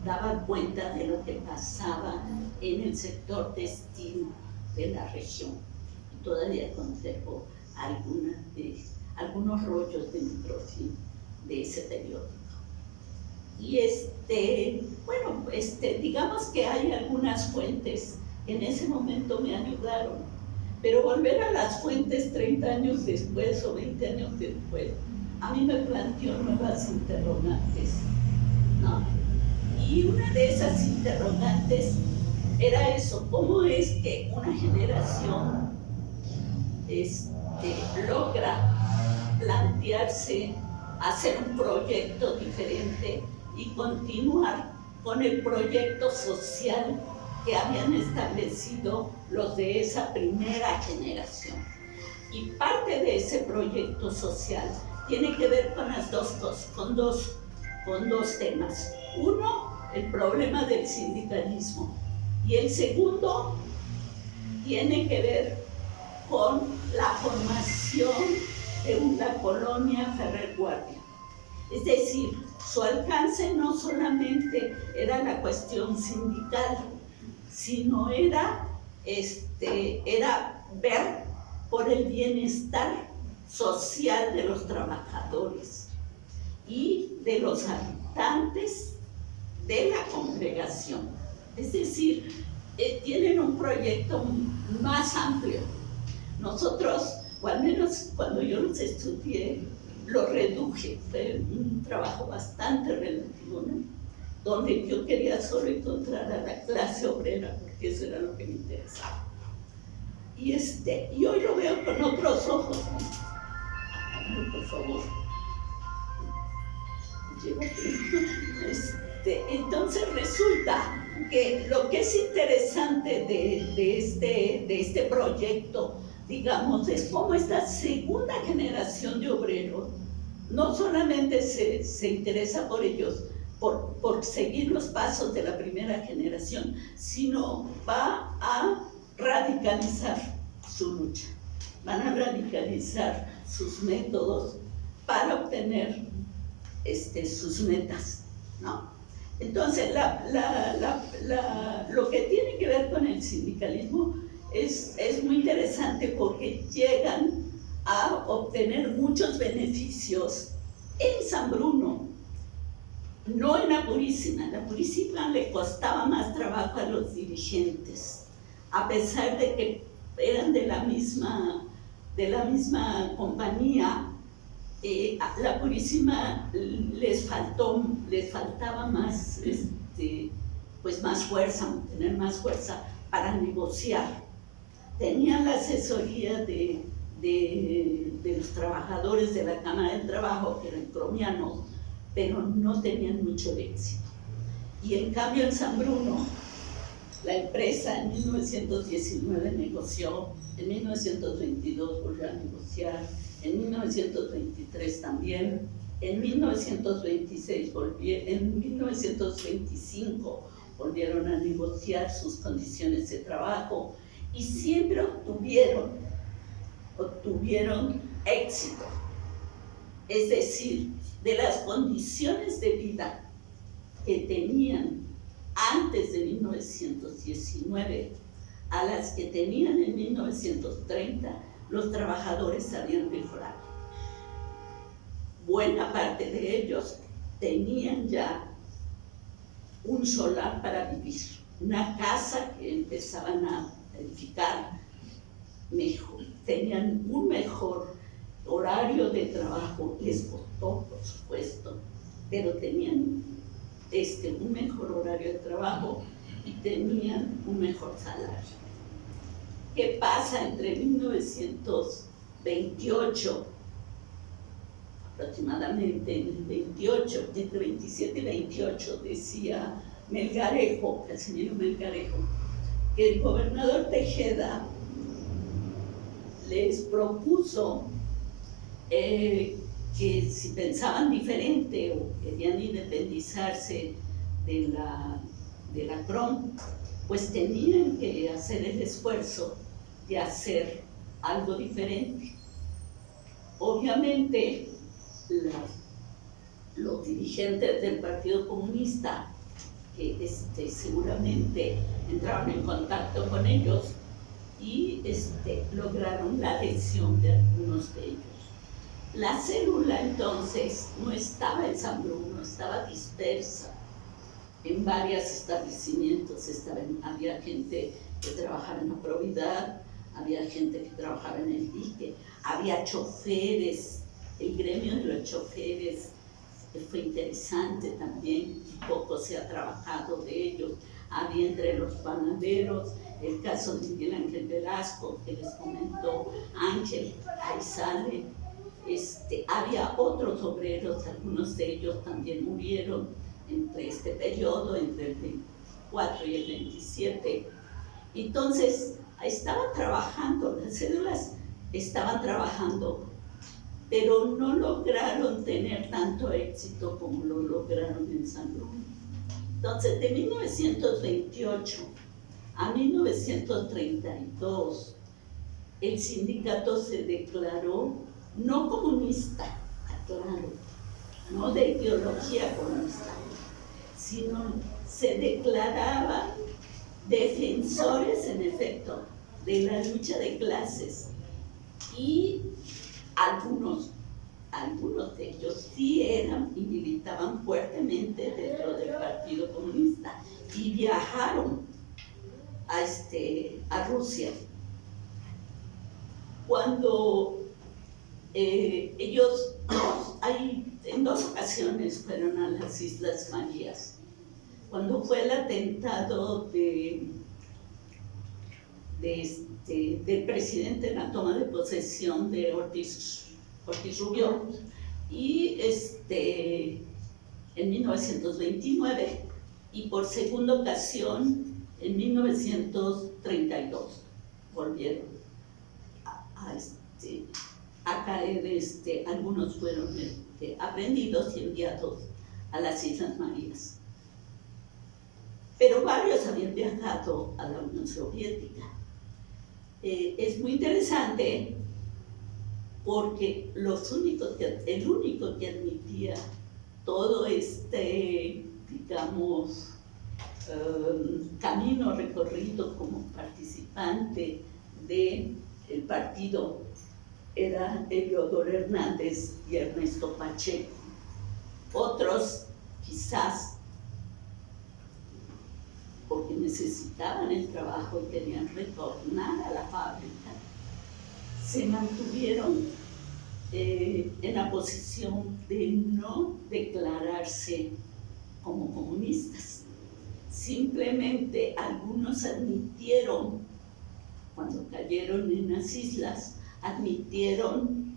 daba cuenta de lo que pasaba en el sector textil de la región. Y todavía conservo algunos rollos de microfilm de ese periódico. Y digamos que hay algunas fuentes que en ese momento me ayudaron, pero volver a las fuentes 30 años después o 20 años después, a mí me planteó nuevas interrogantes, ¿no? Y una de esas interrogantes era eso: ¿cómo es que una generación logra plantearse hacer un proyecto diferente y continuar con el proyecto social que habían establecido los de esa primera generación? Y parte de ese proyecto social tiene que ver con las dos cosas, con dos temas. Uno, el problema del sindicalismo, y el segundo tiene que ver con la formación de una colonia Ferrer Guardia. Es decir, su alcance no solamente era la cuestión sindical, sino era ver por el bienestar social de los trabajadores y de los habitantes de la congregación. Es decir, tienen un proyecto más amplio. Nosotros, o al menos cuando yo los estudié, lo reduje. Fue un trabajo bastante relativo, ¿no? Donde yo quería solo encontrar a la clase obrera, porque eso era lo que me interesaba. Y hoy lo veo con otros ojos, ¿no? Por favor. Entonces resulta que lo que es interesante de este proyecto, digamos, es cómo esta segunda generación de obreros no solamente se interesa por ellos, por seguir los pasos de la primera generación, sino va a radicalizar su lucha, van a radicalizar sus métodos para obtener sus metas, ¿no? Entonces, lo que tiene que ver con el sindicalismo es muy interesante, porque llegan a obtener muchos beneficios en San Bruno, no en la Purísima le costaba más trabajo a los dirigentes, a pesar de que eran de la misma compañía. La Purísima les faltaba más, pues más fuerza, tener más fuerza para negociar. Tenían la asesoría de los trabajadores de la Cámara del Trabajo, que eran cromianos, pero no tenían mucho éxito. Y en cambio en San Bruno, la empresa en 1919 negoció, en 1922 volvió a negociar, en 1923 también, en 1925 volvieron a negociar sus condiciones de trabajo y siempre obtuvieron éxito. Es decir, de las condiciones de vida que tenían antes de 1919 a las que tenían en 1930, los trabajadores habían mejorado. Buena parte de ellos tenían ya un solar para vivir, una casa que empezaban a edificar mejor, tenían un mejor horario de trabajo, les costó, por supuesto, pero tenían un mejor horario de trabajo y tenían un mejor salario. ¿Qué pasa entre 1928, aproximadamente en el 28, entre 27 y 28, decía Melgarejo, el señor Melgarejo, que el gobernador Tejeda les propuso que si pensaban diferente o querían independizarse de la CROM, pues tenían que hacer el esfuerzo de hacer algo diferente. Obviamente, los dirigentes del Partido Comunista, que seguramente entraron en contacto con ellos y lograron la adhesión de algunos de ellos. La célula entonces no estaba en San Bruno, estaba dispersa en varios establecimientos. Había gente que trabajaba en la Providad, había gente que trabajaba en el dique, había choferes, el gremio de los choferes fue interesante también, poco se ha trabajado de ellos. Había entre los panaderos el caso de Miguel Ángel Velasco, que les comentó Ángel, ahí sale. Había otros obreros, algunos de ellos también murieron entre este periodo, entre el 24 y el 27. Entonces, estaban trabajando, las células estaban trabajando, pero no lograron tener tanto éxito como lo lograron en San Bruno. Entonces, de 1928 a 1932, el sindicato se declaró no comunista, aclaro, no de ideología comunista, sino se declaraban defensores, en efecto, de la lucha de clases, y algunos de ellos sí eran y militaban fuertemente dentro del Partido Comunista y viajaron a Rusia. Cuando ellos en dos ocasiones fueron a las Islas Marías. Cuando fue el atentado del presidente en la toma de posesión de Ortiz Rubio, y en 1929, y por segunda ocasión en 1932 volvieron a caer. Algunos fueron aprendidos y enviados a las Islas Marías, pero varios habían viajado a la Unión Soviética. Es muy interesante porque el único que admitía todo digamos, camino recorrido como participante del partido era Eleodoro Hernández y Ernesto Pacheco. Otros quizás porque necesitaban el trabajo y querían retornar a la fábrica, se mantuvieron en la posición de no declararse como comunistas. Simplemente algunos admitieron, cuando cayeron en las islas, admitieron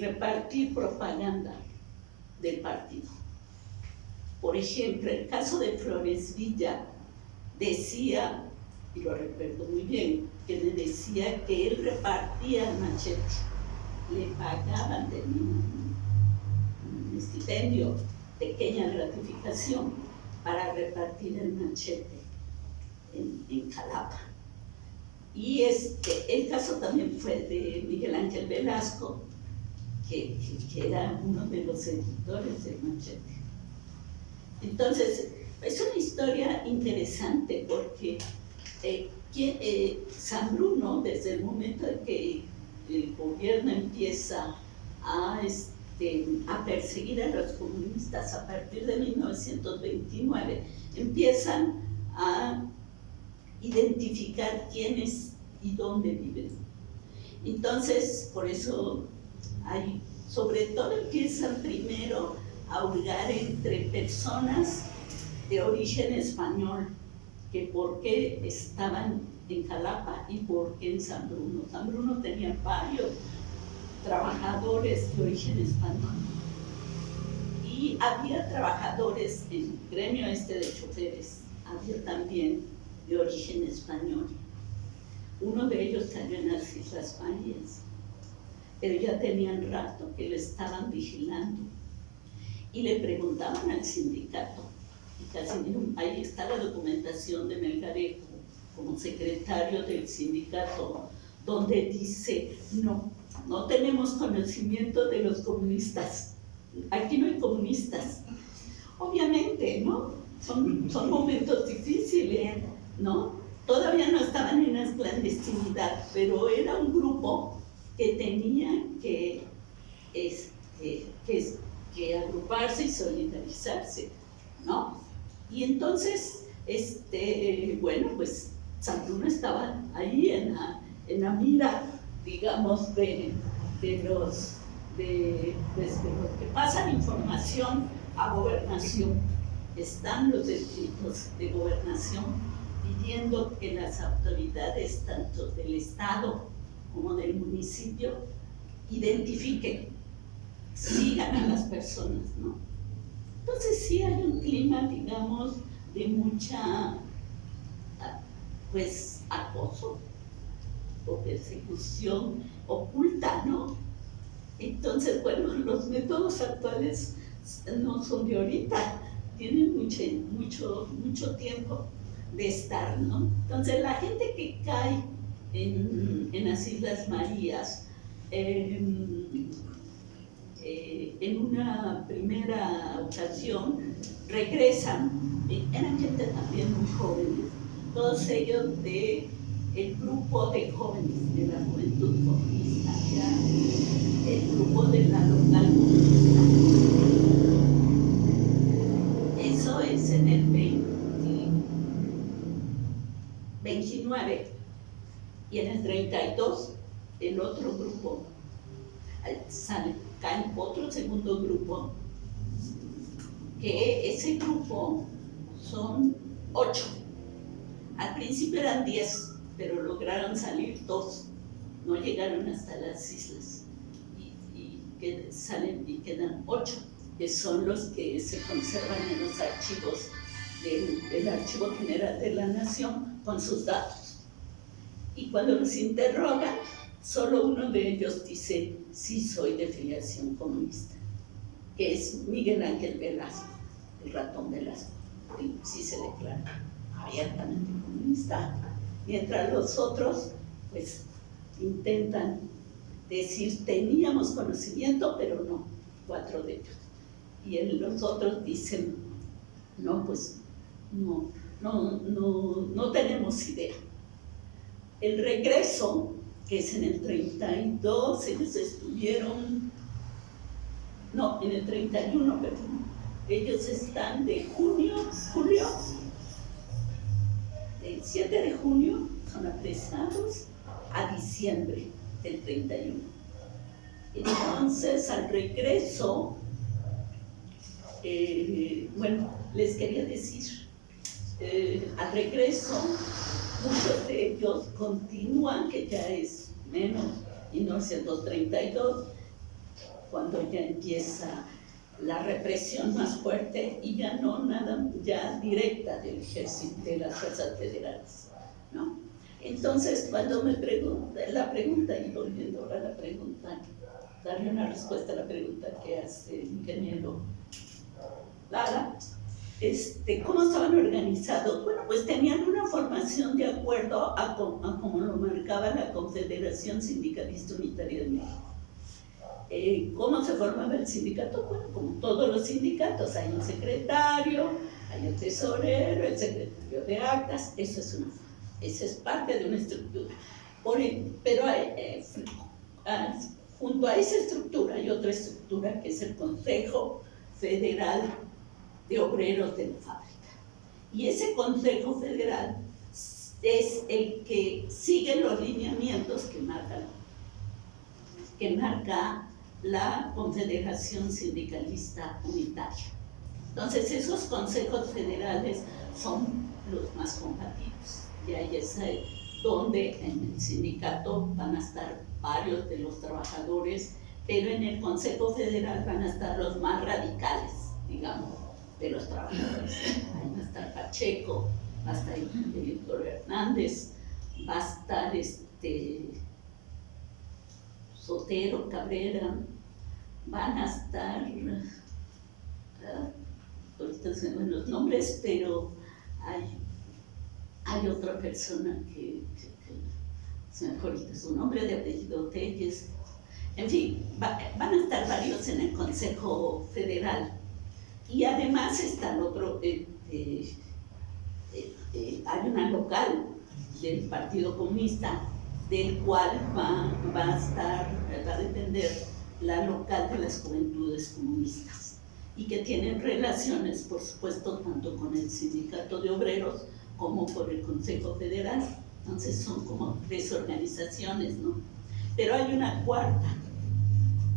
repartir propaganda del partido. Por ejemplo, el caso de Flores Villa decía, y lo recuerdo muy bien, que le decía que él repartía el machete, le pagaban de un estipendio, pequeña gratificación, para repartir el machete en Jalapa. Y el caso también fue de Miguel Ángel Velasco, que era uno de los editores del machete. Entonces, es una historia interesante porque San Bruno, desde el momento en que el gobierno empieza a perseguir a los comunistas a partir de 1929, empiezan a identificar quiénes y dónde viven. Entonces, por eso sobre todo empiezan primero a hurgar entre personas de origen español, que por qué estaban en Jalapa y por qué en San Bruno. San Bruno tenía varios trabajadores de origen español y había trabajadores en el gremio de choferes, había también de origen español. Uno de ellos cayó en las Islas Marías, pero ya tenían rato que le estaban vigilando y le preguntaban al sindicato. Ahí está la documentación de Melgarejo como secretario del sindicato, donde dice, no tenemos conocimiento de los comunistas, aquí no hay comunistas. Obviamente, ¿no? Son momentos difíciles, ¿no? Todavía no estaban en la clandestinidad, pero era un grupo que tenía que agruparse y solidarizarse, ¿no? Y entonces, bueno, pues San Bruno estaba ahí en la mira, digamos, de los que pasan información a gobernación. Están los escritos de gobernación pidiendo que las autoridades, tanto del Estado como del municipio, identifiquen, sigan a las personas, ¿no? Entonces sí hay un clima, digamos, de mucha, pues, acoso o persecución oculta, ¿no? Entonces, bueno, los métodos actuales no son de ahorita, tienen mucho tiempo de estar, ¿no? Entonces, la gente que cae en las Islas Marías, en una primera ocasión regresan, eran gente también muy jóvenes, todos ellos del grupo de jóvenes de la Juventud Comunista, ya el grupo de la local comunista. Eso es en el 29, y en el 32 el otro grupo cae otro segundo grupo, que ese grupo son 8. Al principio eran 10, pero lograron salir 2, no llegaron hasta las islas, y quedan 8, que son los que se conservan en los archivos del Archivo General de la Nación con sus datos. Y cuando los interrogan, solo uno de ellos dice, sí soy de filiación comunista, que es Miguel Ángel Velasco, el ratón Velasco, y sí se declara abiertamente comunista, mientras los otros, pues, intentan decir, teníamos conocimiento, pero no, 4 de ellos. Y los otros dicen, no, pues, no tenemos idea. El regreso, que es en el 32, ellos estuvieron no, en el 31, perdón. Ellos están de julio, el 7 de junio son apresados a diciembre del 31. Entonces, al regreso, bueno, les quería decir, al regreso, muchos de ellos continúan, que ya es menos 1932, cuando ya empieza la represión más fuerte y ya no nada ya directa del ejército, de las fuerzas federales, ¿no? Entonces, cuando me preguntan la pregunta, y volviendo ahora a la pregunta, darle una respuesta a la pregunta que hace el ingeniero Lara, ¿cómo estaban organizados? Bueno, pues tenían una formación de acuerdo a como lo marcaba la Confederación Sindicalista Unitaria de México. ¿Cómo se formaba el sindicato? Bueno, como todos los sindicatos, hay un secretario, hay un tesorero, el secretario de actas, eso es parte de una estructura. Pero junto a esa estructura hay otra estructura que es el Consejo Federal de Obreros de la Fábrica. Y ese Consejo Federal es el que sigue los lineamientos que marca la Confederación Sindicalista Unitaria. Entonces, esos consejos federales son los más combativos. Y ahí es donde en el sindicato van a estar varios de los trabajadores, pero en el Consejo Federal van a estar los más radicales, digamos, de los trabajadores. Ahí va a estar Pacheco, va a estar Víctor Hernández, va a estar Sotero, Cabrera, van a estar, ahorita se me van los nombres, pero hay otra persona que se me fue ahorita su nombre, de apellido Telles. En fin, van a estar varios en el Consejo Federal. Y además está el otro, hay una local del Partido Comunista, del cual va a depender la local de las Juventudes Comunistas, y que tienen relaciones, por supuesto, tanto con el Sindicato de Obreros como por el Consejo Federal. Entonces son como tres organizaciones, ¿no? Pero hay una cuarta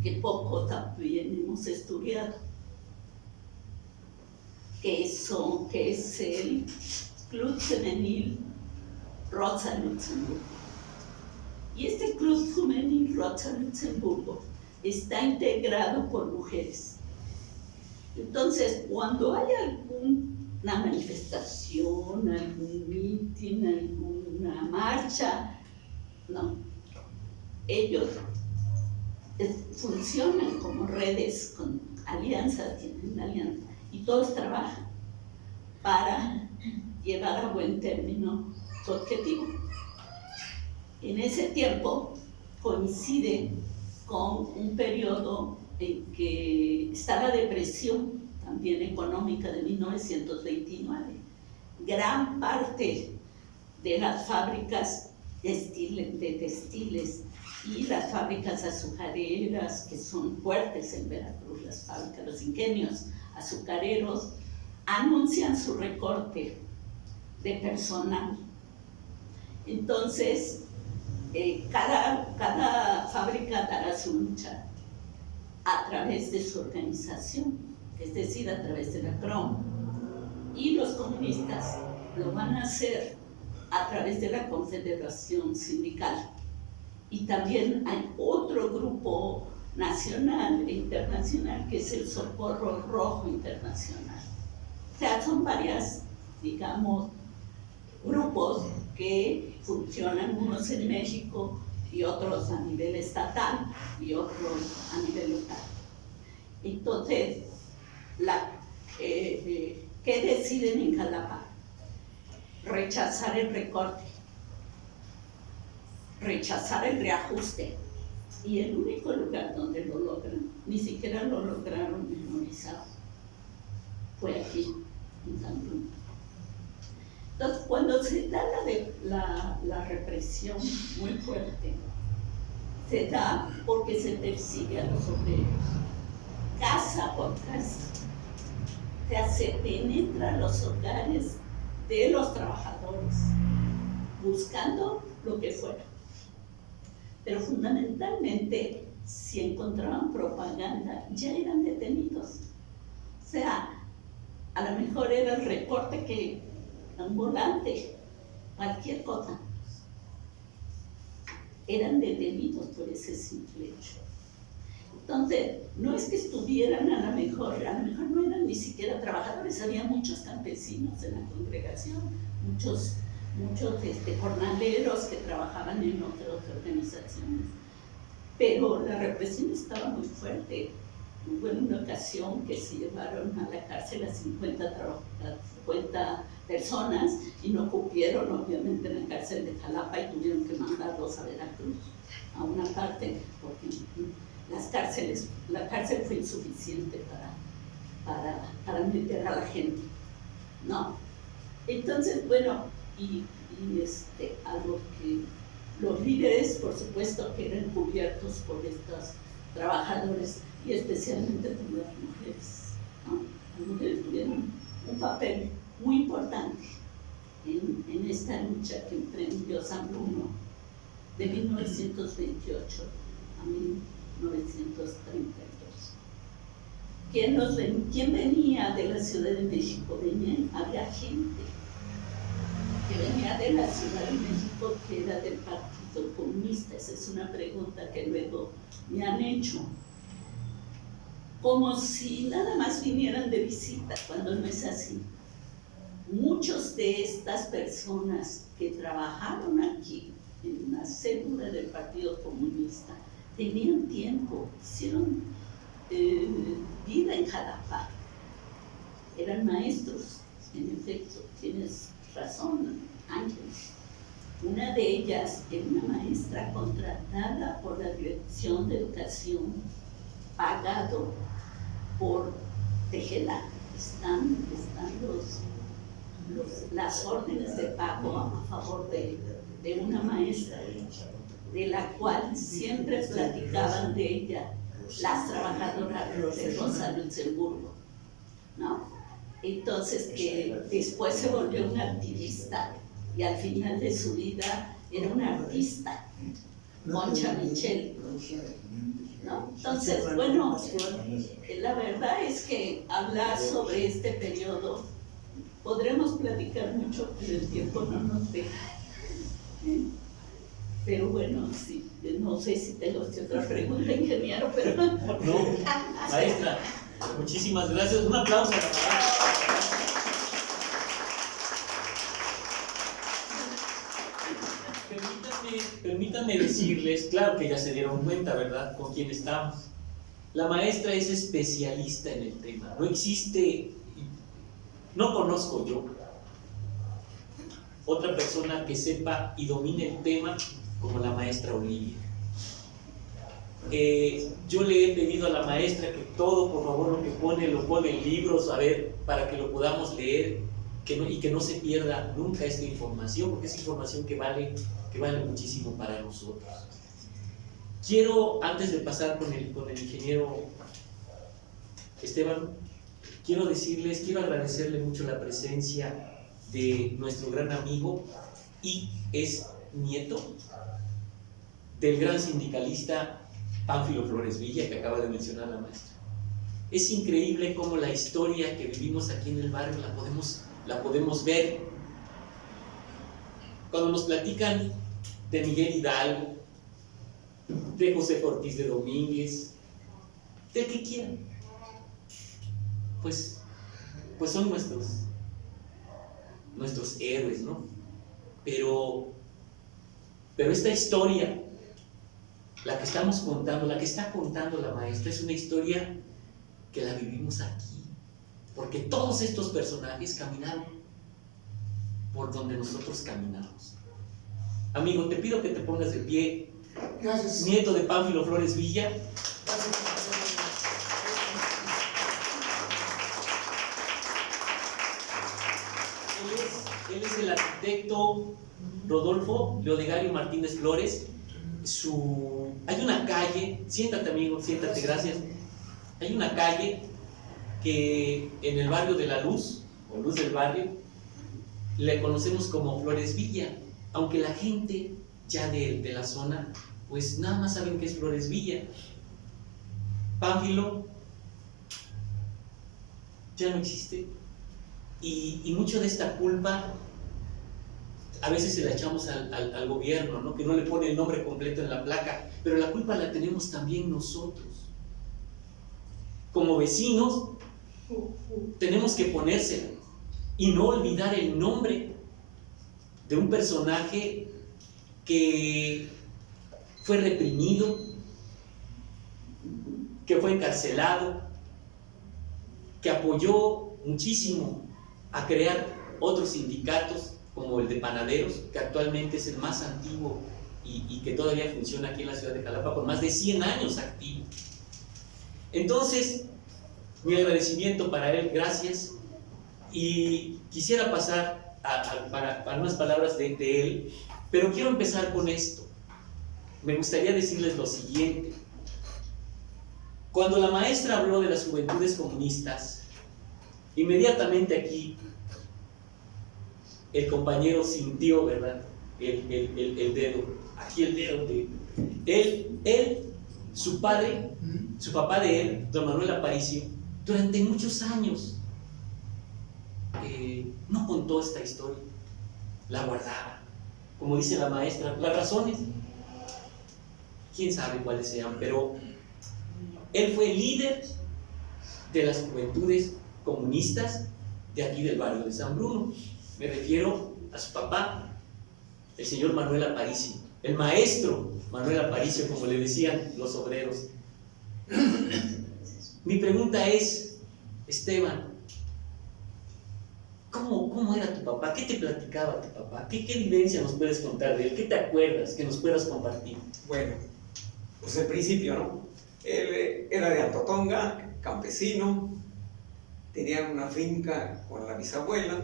que poco también hemos estudiado, que es el Club Femenil Rosa Luxemburgo. Y este Club Femenil Rosa Luxemburgo está integrado por mujeres. Entonces, cuando hay alguna manifestación, algún mitin, alguna marcha, ¿no? Ellos funcionan como redes, con alianzas, tienen alianzas, y todos trabajan para llevar a buen término su objetivo. En ese tiempo coincide con un periodo en que está la depresión también económica de 1929. Gran parte de las fábricas de textiles y las fábricas azucareras, que son fuertes en Veracruz, las fábricas, los ingenios azucareros, anuncian su recorte de personal. Entonces, cada fábrica dará su lucha a través de su organización, es decir, a través de la CROM. Y los comunistas lo van a hacer a través de la Confederación Sindical. Y también hay otro grupo nacional e internacional, que es el Socorro Rojo Internacional. O sea, son varias, digamos, grupos que funcionan, unos en México y otros a nivel estatal y otros a nivel local. Entonces, ¿qué deciden en Jalapa? Rechazar el recorte, rechazar el reajuste, y el único lugar donde lo logran, ni siquiera lo lograron memorizado, fue aquí, en Cancún. Entonces, cuando se da la represión muy fuerte, se da porque se persigue a los obreros. casa por casa. O sea, se penetra a los hogares de los trabajadores, buscando lo que fuera. Pero fundamentalmente, si encontraban propaganda, ya eran detenidos. O sea, a lo mejor era el recorte que un volante, cualquier cosa. Eran detenidos por ese simple hecho. Entonces, no es que estuvieran a lo mejor no eran ni siquiera trabajadores, había muchos campesinos en la congregación, muchos jornaleros que trabajaban en otras organizaciones. Pero la represión estaba muy fuerte. Hubo una ocasión que se llevaron a la cárcel a 50 personas y no cupieron obviamente en la cárcel de Jalapa y tuvieron que mandarlos a Veracruz, a una parte, porque la cárcel fue insuficiente para meter a la gente, ¿no? Entonces, bueno, algo que los líderes, por supuesto, que eran cubiertos por estos trabajadores y especialmente por las mujeres, ¿no? Las mujeres tuvieron un papel muy importante en esta lucha que emprendió San Bruno de 1928 a 1932. ¿Quién venía de la Ciudad de México? Había gente que venía de la Ciudad de México que era del Partido Comunista. Esa es una pregunta que luego me han hecho. Como si nada más vinieran de visita, cuando no es así. Muchos de estas personas que trabajaron aquí en la célula del Partido Comunista tenían tiempo, hicieron vida en Jalapa, eran maestros, en efecto, tienes razón, Ángel. Una de ellas era una maestra contratada por la Dirección de Educación, pagado por Tejeda. Están las órdenes de pago a favor de una maestra, de la cual siempre platicaban de ella las trabajadoras de Rosa Luxemburgo, ¿no? Entonces, que después se volvió una activista y al final de su vida era una artista, Concha Michel, ¿no? Entonces, bueno, la verdad es que hablar sobre este periodo podremos platicar mucho, pero el tiempo no nos deja. Pero bueno, sí, no sé si tengo otra pregunta, ingeniero, pero... No, maestra, muchísimas gracias. Un aplauso a la maestra. Permítanme decirles, claro que ya se dieron cuenta, ¿verdad?, con quién estamos. La maestra es especialista en el tema. No existe, no conozco yo otra persona que sepa y domine el tema como la maestra Olivia. Yo le he pedido a la maestra que todo, por favor, lo que pone, lo pone en libros, a ver, para que lo podamos leer y que no se pierda nunca esta información, porque es información que vale muchísimo para nosotros. Quiero, antes de pasar con el ingeniero Esteban, quiero agradecerle mucho la presencia de nuestro gran amigo y es nieto del gran sindicalista Pánfilo Flores Villa, que acaba de mencionar la maestra. Es increíble cómo la historia que vivimos aquí en el barrio la podemos ver. Cuando nos platican de Miguel Hidalgo, de José Ortiz de Domínguez, del que quieran, pues son nuestros héroes, ¿no? Pero esta historia, la que estamos contando, la que está contando la maestra, es una historia que la vivimos aquí, porque todos estos personajes caminaron por donde nosotros caminamos. Amigo, te pido que te pongas de pie. Gracias. Nieto de Pánfilo Flores Villa. Él es el arquitecto Rodolfo Leodegario Martínez Flores. Hay una calle, siéntate amigo, siéntate, gracias. Hay una calle que en el barrio de La Luz, o Luz del Barrio, le conocemos como Flores Villa, aunque la gente ya de la zona, pues nada más saben que es Flores Villa. Pánfilo ya no existe, y mucho de esta culpa a veces se la echamos al gobierno, ¿no? Que no le pone el nombre completo en la placa, pero la culpa la tenemos también nosotros. Como vecinos, tenemos que ponérsela y no olvidar el nombre de un personaje que fue reprimido, que fue encarcelado, que apoyó muchísimo a crear otros sindicatos como el de panaderos, que actualmente es el más antiguo y que todavía funciona aquí en la ciudad de Jalapa con más de 100 años activo. Entonces, mi agradecimiento para él, gracias, y quisiera pasar para unas palabras de él, pero quiero empezar con esto. Me gustaría decirles lo siguiente. Cuando la maestra habló de las juventudes comunistas, inmediatamente aquí el compañero sintió, ¿verdad? El dedo, aquí el dedo de él, su padre, su papá de él, don Manuel Aparicio, durante muchos años no contó esta historia, la guardaba, como dice la maestra. Las razones, quién sabe cuáles sean, pero él fue líder de las juventudes comunistas de aquí del barrio de San Bruno. Me refiero a su papá, el señor Manuel Aparicio, el maestro Manuel Aparicio, como le decían los obreros. Mi pregunta es, Esteban, ¿cómo era tu papá? ¿Qué te platicaba tu papá? ¿Qué vivencia nos puedes contar de él? ¿Qué te acuerdas que nos puedas compartir? Bueno, pues el principio, ¿no? Él era de Altotonga, campesino, tenía una finca con la bisabuela,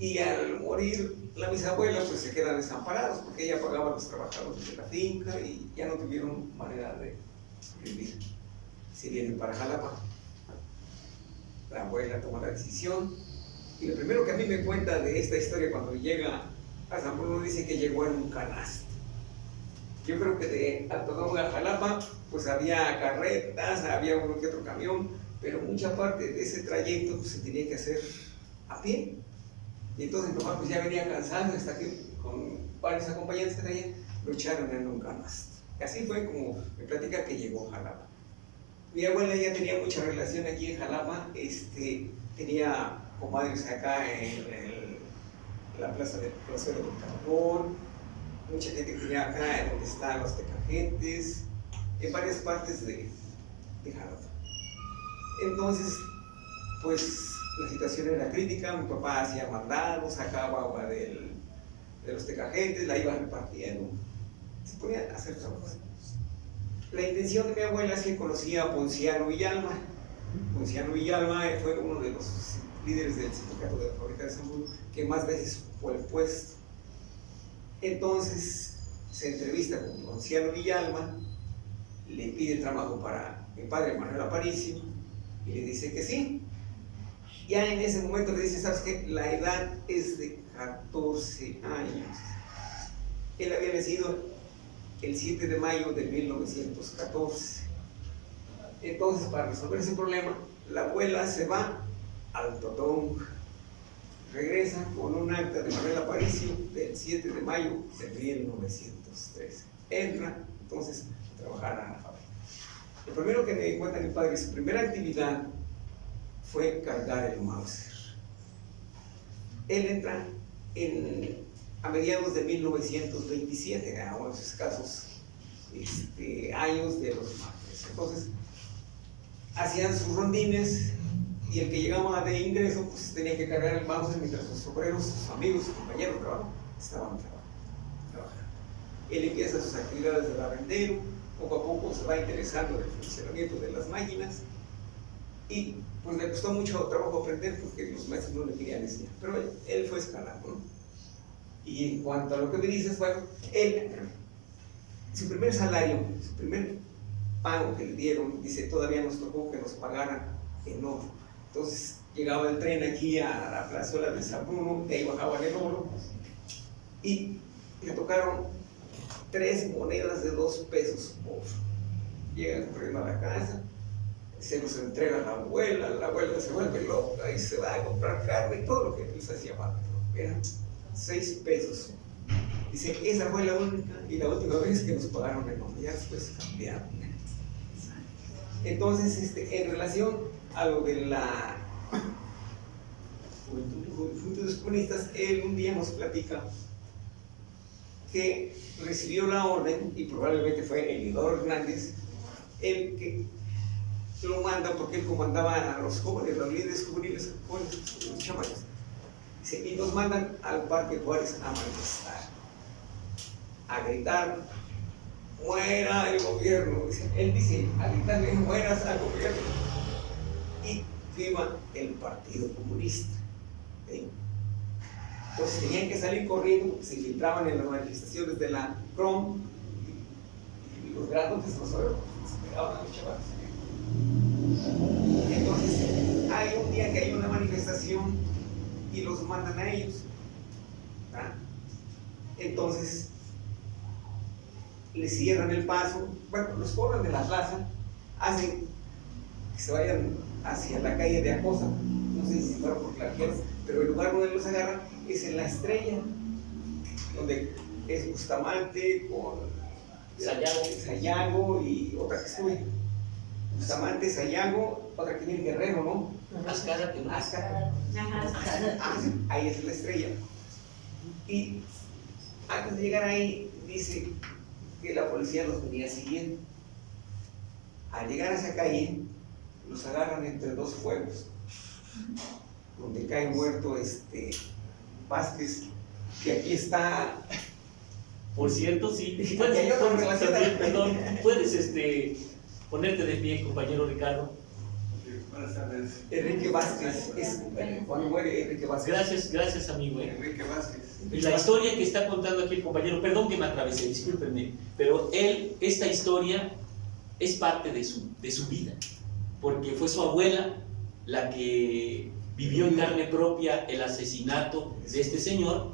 y al morir la bisabuela, pues se quedan desamparados porque ella pagaba a los trabajadores de la finca y ya no tuvieron manera de vivir. Se vienen para Jalapa. La abuela toma la decisión, y lo primero que a mí me cuenta de esta historia cuando llega a San Bruno, dice que llegó en un canasto. Yo creo que de Altotonga a Jalapa pues había carretas, había uno que otro camión, pero mucha parte de ese trayecto pues, se tenía que hacer a pie. Y entonces mi papá pues ya venía cansado, hasta que con varios acompañantes que traían, lo echaron en un canasto. Y así fue como me platica que llegó a Jalapa. Mi abuela ya tenía mucha relación aquí en Jalapa, tenía comadres acá en la plaza del Carbón, mucha gente que tenía acá en donde están los tecajetes, en varias partes de Jalapa. Entonces, pues la situación era crítica, mi papá hacía mandados, sacaba agua de los tecajetes, la iba repartiendo, se ponía a hacer trabajos. La intención de mi abuela es que conocía a Ponciano Villalma. Ponciano Villalma fue uno de los líderes del sindicato de la fábrica de San Bruno que más veces ocupó el puesto. Entonces se entrevista con Ponciano Villalma, le pide trabajo para mi padre Manuel Aparicio y le dice que sí. Ya en ese momento le dice, ¿sabes qué? La edad es de 14 años. Él había nacido el 7 de mayo de 1914. Entonces, para resolver ese problema, la abuela se va al Totonga, regresa con un acta de Manuel Aparicio del 7 de mayo de 1913. Entra entonces a trabajar a la fábrica. Lo primero que me cuenta mi padre, su primera actividad fue cargar el Mauser. Él entra a mediados de 1927, a unos escasos años de los martes. Entonces, hacían sus rondines y el que llegaba de ingreso pues tenía que cargar el Mauser mientras sus obreros, sus amigos, sus compañeros de trabajo estaban trabajando. Él empieza sus actividades de barrendero, poco a poco se va interesando en el funcionamiento de las máquinas y pues le costó mucho trabajo aprender porque los maestros no le querían enseñar, pero él fue escalando, ¿no? Y en cuanto a lo que me dices, bueno, él, su primer salario, su primer pago que le dieron, dice, todavía nos tocó que nos pagaran en oro. Entonces llegaba el tren aquí a la plazuela de San Bruno, de ahí bajaban el oro, y le tocaron 3 monedas de 2 pesos oro. Llegan corriendo a la casa, se los entrega a la abuela se vuelve loca y se va a comprar carne y todo lo que les hacía falta. Eran 6 pesos. Dice, esa fue la única y la última vez que nos pagaron el nombre, ya después cambiaron. Entonces, en relación a lo de la Juventudes Comunistas, él un día nos platica que recibió la orden, y probablemente fue Elidor Hernández, el que lo manda porque él comandaba a los jóvenes, los líderes juveniles, los chamanes. Dice, y nos mandan al Parque Juárez a manifestar, a gritar, muera el gobierno. Dice, él dice, a gritarle, mueras al gobierno, y viva el Partido Comunista. ¿Sí? Entonces tenían que salir corriendo porque se infiltraban en las manifestaciones de la CROM, y los grandotes se pegaban a los chavales. Entonces hay un día que hay una manifestación y los mandan a ellos, ¿verdad? Entonces les cierran el paso, bueno, los corren de la plaza, hacen que se vayan hacia la calle de Acosa, no sé si fueron por Claqueras, pero el lugar donde los agarran es en La Estrella, donde es Bustamante con Sayago y otra que sube. Bustamante, Sayago, otra que viene Guerrero, ¿no? Azcárate, ¿no? Azcárate. Ahí es La Estrella. Y antes de llegar ahí, dice que la policía los venía siguiendo. Al llegar a esa calle, los agarran entre 2 fuegos, donde cae muerto Vázquez, que aquí está. Por cierto, sí. Porque Puedes, hay otra relación. perdón, puedes ponerte de pie, compañero Ricardo. Buenas tardes. Enrique Vázquez, cuando muere Enrique Vázquez. Gracias amigo. Enrique Vázquez. Y la historia que está contando aquí el compañero, perdón que me atravesé, discúlpenme, pero esta historia es parte de su vida, porque fue su abuela la que vivió en carne propia el asesinato de este señor,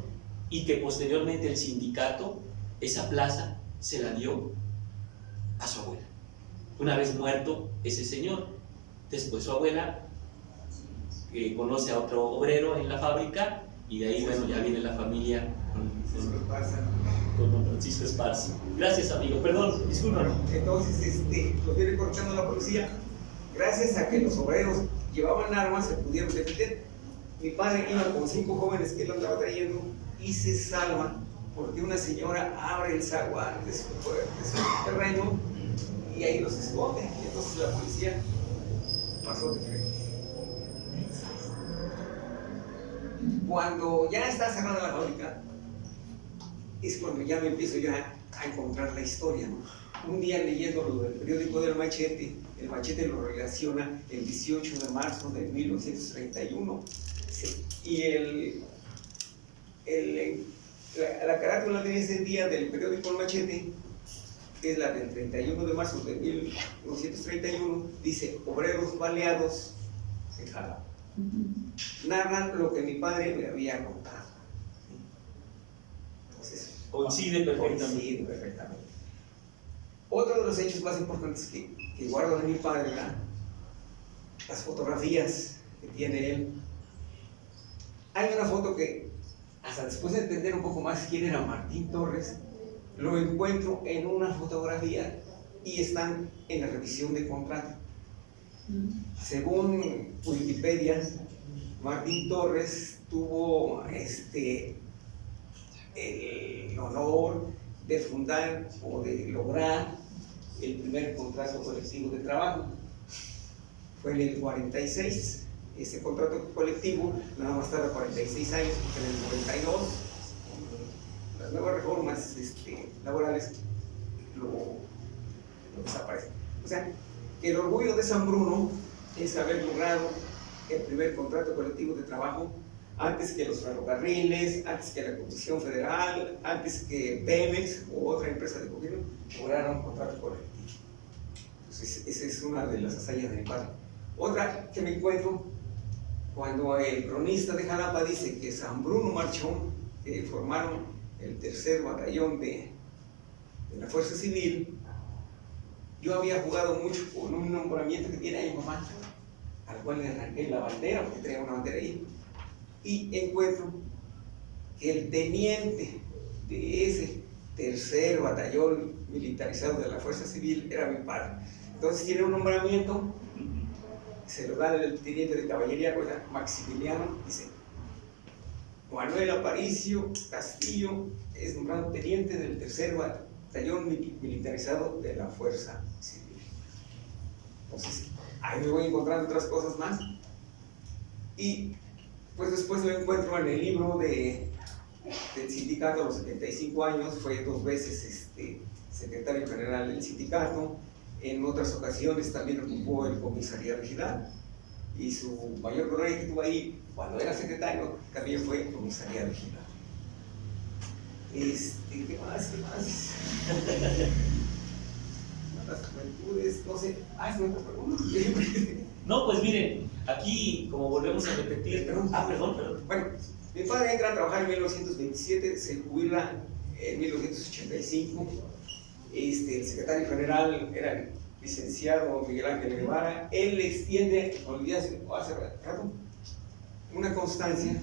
y que posteriormente el sindicato, esa plaza, se la dio a su abuela. Una vez muerto ese señor, después su abuela conoce a otro obrero en la fábrica, y de ahí, bueno, ya viene la familia con don Francisco Esparza. Gracias amigo, perdón, discúlpame. Entonces, los viene cortando la policía. Gracias a que los obreros llevaban armas, se pudieron defender. Mi padre iba con 5 jóvenes que él andaba trayendo y se salva porque una señora abre el zaguán de su terreno y ahí los esconde. Y entonces la policía pasó de frente. Cuando ya está cerrada la fábrica, es cuando ya me empiezo ya a encontrar la historia, ¿no? Un día leyendo lo del periódico del Machete, el Machete lo relaciona el 18 de marzo de 1931, sí, y la carátula de ese día del periódico El Machete, que es la del 31 de marzo de 1931, dice: obreros baleados en Jalapa. Narran lo que mi padre me había contado. Entonces, Coincide perfectamente. Otro de los hechos más importantes que guardo de mi padre, ¿verdad? Las fotografías que tiene él. Hay una foto que, hasta después de entender un poco más quién era Martín Torres, lo encuentro en una fotografía y están en la revisión de contrato. Según Wikipedia, Martín Torres tuvo el honor de fundar o de lograr el primer contrato colectivo de trabajo. Fue en el 46. Ese contrato colectivo nada más tarda 46 años, porque en el 92 las nuevas reformas laborales lo desaparecen. O sea, el orgullo de San Bruno es haber logrado el primer contrato colectivo de trabajo antes que los ferrocarriles, antes que la Comisión Federal, antes que Pemex u otra empresa de gobierno lograron un contrato colectivo. Pues esa es una de las hazañas de mi padre. Otra que me encuentro, cuando el cronista de Jalapa dice que San Bruno marchó, que formaron el tercer batallón de la Fuerza Civil, yo había jugado mucho con un nombramiento que tiene ahí mi mamá, al cual le arranqué la bandera, porque traía una bandera ahí, y encuentro que el teniente de ese tercer batallón militarizado de la Fuerza Civil era mi padre. Entonces tiene un nombramiento, se lo da el teniente de caballería, Maximiliano, dice: Manuel Aparicio Castillo es nombrado teniente del tercer batallón militarizado de la Fuerza Civil. Entonces, ahí me voy encontrando otras cosas más. Y pues después lo encuentro en el libro del sindicato a los 75 años, fue 2 veces secretario general del sindicato, en otras ocasiones también ocupó el comisariado regional, y su mayor gloria que tuvo ahí cuando era secretario también fue comisariado regional. ¿Qué más? Las juventudes, no sé. ¿Es nuestra pregunta? No, pues miren, aquí como volvemos a repetir, perdón. Bueno, mi padre entra a trabajar en 1927, se jubila en 1985. El secretario general era el licenciado Miguel Ángel Guevara. Él le extiende, olvidé hace rato, una constancia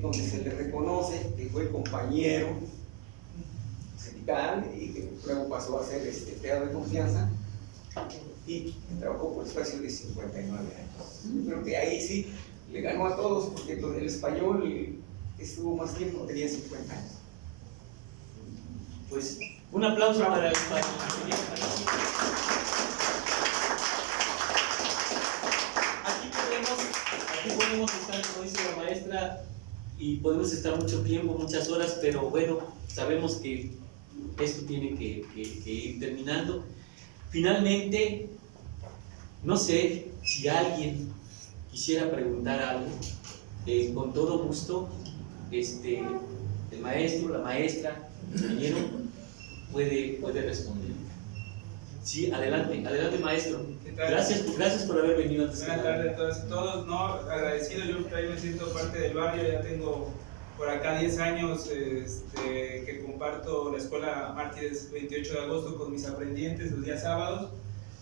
donde se le reconoce que fue compañero sindical y que luego pasó a ser empleado de confianza y trabajó por espacio de 59 años. Yo creo que ahí sí le ganó a todos, porque el español estuvo más tiempo, tenía 50 años. Pues un aplauso para el español. Aquí podemos estar, como dice la maestra, y podemos estar mucho tiempo, muchas horas, pero bueno, sabemos que esto tiene que ir terminando. Finalmente, no sé si alguien quisiera preguntar algo, con todo gusto, el maestro, la maestra, el ingeniero puede responder. Sí, adelante maestro. Gracias por haber venido antes. Buenas tardes a todos, no, agradecido, yo también me siento parte del barrio, ya tengo por acá 10 años que comparto la escuela Mártires 28 de agosto con mis aprendientes los días sábados.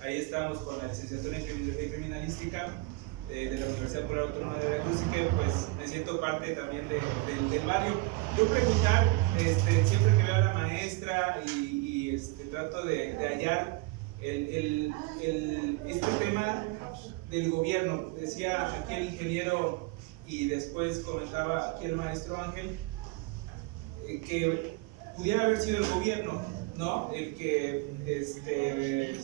Ahí estamos con la licenciatura en Criminalística de la Universidad Popular Autónoma de Veracruz, y que pues me siento parte también del barrio. Yo preguntar, siempre que veo a la maestra y trato de hallar este tema del gobierno. Decía aquí el ingeniero y después comentaba aquí el maestro Ángel que pudiera haber sido el gobierno, ¿no?, el que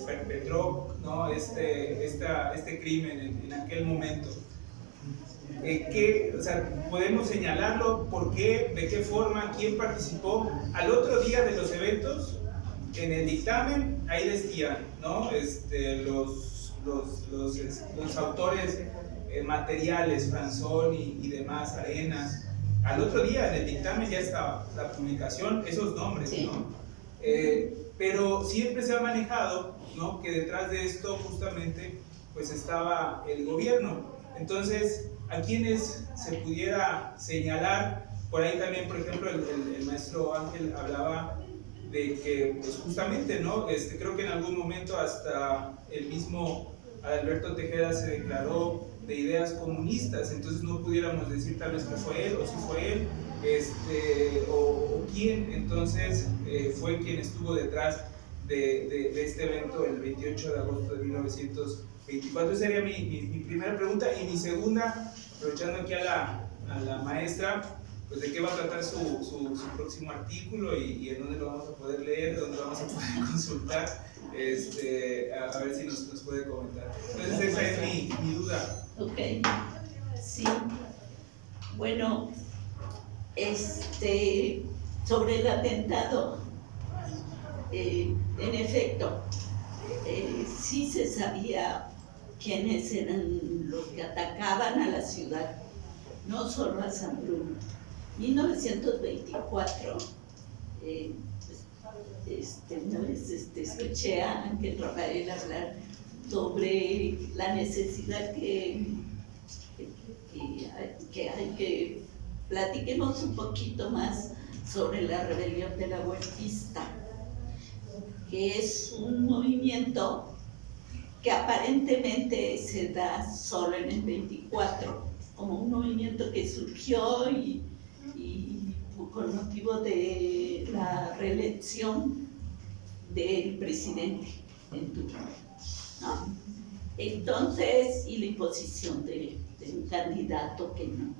perpetró, ¿no?, este crimen en aquel momento. O sea, podemos señalarlo, por qué, de qué forma, quién participó. Al otro día de los eventos, en el dictamen, ahí decían, ¿no?, los autores materiales, Franzón y demás, Arenas. Al otro día en el dictamen ya estaba la publicación, esos nombres, sí, ¿no? Pero siempre se ha manejado, ¿no?, que detrás de esto justamente pues estaba el gobierno. Entonces, a quienes se pudiera señalar, por ahí también, por ejemplo, el maestro Ángel hablaba de que pues justamente, ¿no?, creo que en algún momento hasta el mismo Alberto Tejeda se declaró de ideas comunistas, entonces no pudiéramos decir tal vez que fue él o si fue él, o quién entonces fue quien estuvo detrás de este evento el 28 de agosto de 1924. Esa sería mi primera pregunta. Y mi segunda, aprovechando aquí a la maestra, pues de qué va a tratar su próximo artículo y en dónde lo vamos a poder leer, dónde lo vamos a poder consultar, a ver si nos puede comentar. Entonces esa es mi duda. ok, sí. Bueno, sobre el atentado, en efecto, sí se sabía quiénes eran los que atacaban a la ciudad, no solo a San Bruno. 1924, pues, Una vez escuché a Ángel Rafael hablar sobre la necesidad que hay que platiquemos un poquito más sobre la rebelión de la Huertista, que es un movimiento que aparentemente se da solo en el 24, como un movimiento que surgió y con motivo de la reelección del presidente en turno, ¿no? Entonces, y la imposición de un candidato que no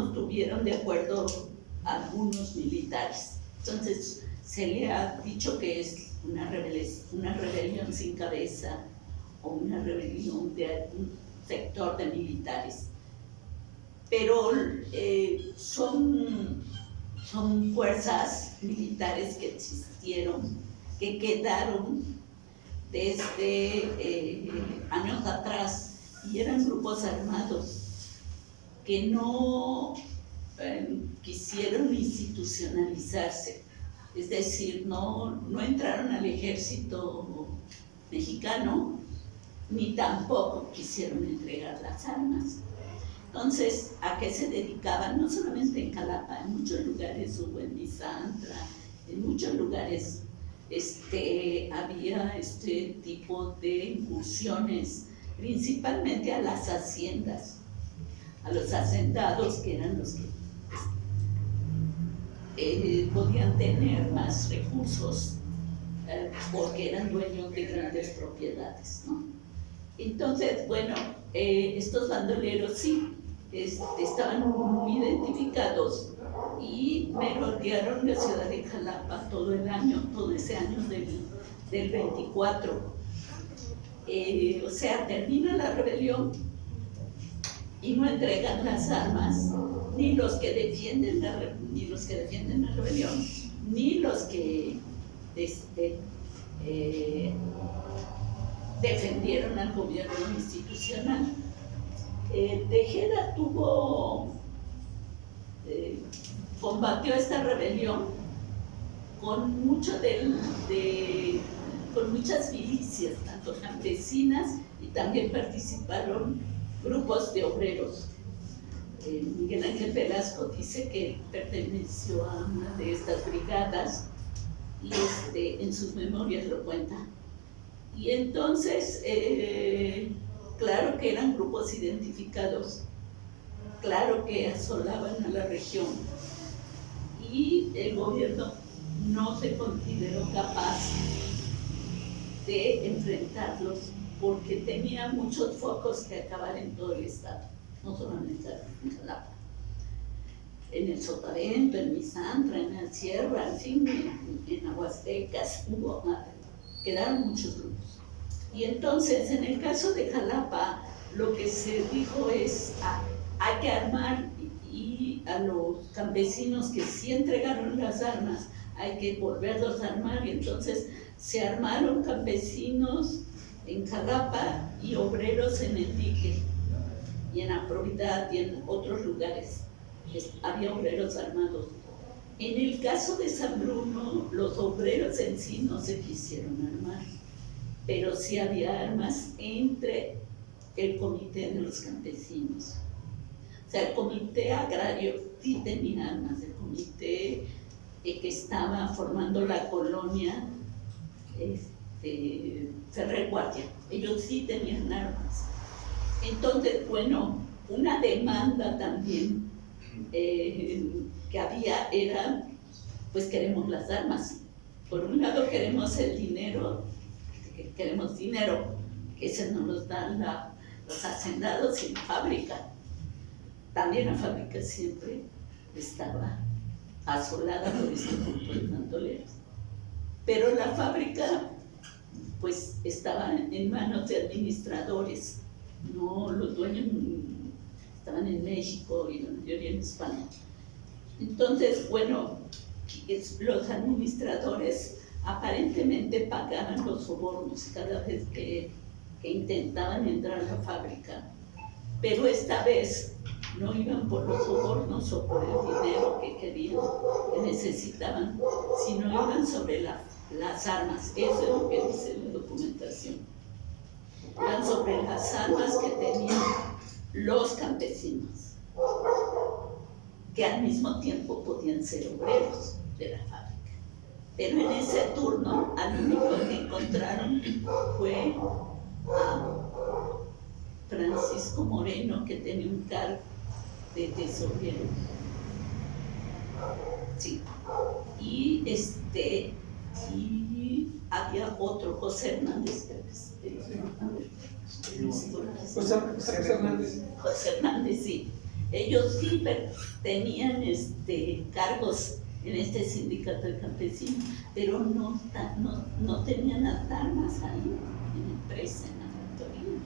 estuvieron de acuerdo algunos militares. Entonces, se le ha dicho que es una rebelión sin cabeza o una rebelión de un sector de militares. Pero son fuerzas militares que existieron, que quedaron desde años atrás, y eran grupos armados que no quisieron institucionalizarse, es decir, no entraron al ejército mexicano, ni tampoco quisieron entregar las armas. Entonces, ¿a qué se dedicaban? No solamente en Jalapa, en muchos lugares hubo en Misantla, en muchos lugares había este tipo de incursiones, principalmente a las haciendas, a los hacendados, que eran los que podían tener más recursos porque eran dueños de grandes propiedades, ¿no? Entonces, bueno, estos bandoleros sí estaban muy identificados y merodearon la ciudad de Jalapa todo el año, todo ese año del 24. O sea, termina la rebelión y no entregan las armas, ni los que defienden la rebelión, ni los que defendieron al gobierno institucional. Tejeda combatió esta rebelión con muchas milicias, tanto campesinas, y también participaron grupos de obreros. Miguel Ángel Velasco dice que perteneció a una de estas brigadas y en sus memorias lo cuenta. Y entonces, claro que eran grupos identificados, claro que asolaban a la región, y el gobierno no se consideró capaz de enfrentarlos porque tenía muchos focos que acabar en todo el estado, no solamente en Jalapa, en el Sotavento, en Misantla, en la Sierra, en fin, en Aguastecas, quedaron muchos grupos. Y entonces, en el caso de Jalapa, lo que se dijo es, hay que armar, y a los campesinos que sí entregaron las armas, hay que volverlos a armar, y entonces se armaron campesinos en Jalapa y obreros en el dique, y en Aprovidad y en otros lugares. Había obreros armados. En el caso de San Bruno, los obreros en sí no se quisieron armar, pero sí había armas entre el comité de los campesinos. O sea, el comité agrario sí tenía armas, el comité que estaba formando la colonia Ferrer Guardia, ellos sí tenían armas. Entonces, bueno, una demanda también que había era, pues queremos las armas. Por un lado queremos el dinero, que ese nos lo dan los hacendados y la fábrica. También la fábrica siempre estaba asolada por este grupo de bandoleros. Pero la fábrica, pues, estaba en manos de administradores, no, los dueños estaban en México y la mayoría en España. Entonces, bueno, los administradores aparentemente pagaban los sobornos cada vez que intentaban entrar a la fábrica, pero esta vez no iban por los sobornos o por el dinero que querían, que necesitaban, sino iban sobre las armas. Eso es lo que dice la documentación. Iban sobre las armas que tenían los campesinos, que al mismo tiempo podían ser obreros de la fábrica. Pero en ese turno, al único que encontraron fue a Francisco Moreno, que tenía un cargo de tesorero. Sí. Y y había otro, José Hernández Pérez. José Hernández. José Hernández, sí. Ellos sí tenían cargos en este sindicato de campesinos, pero no tenían las armas ahí, en la empresa, en la factoría.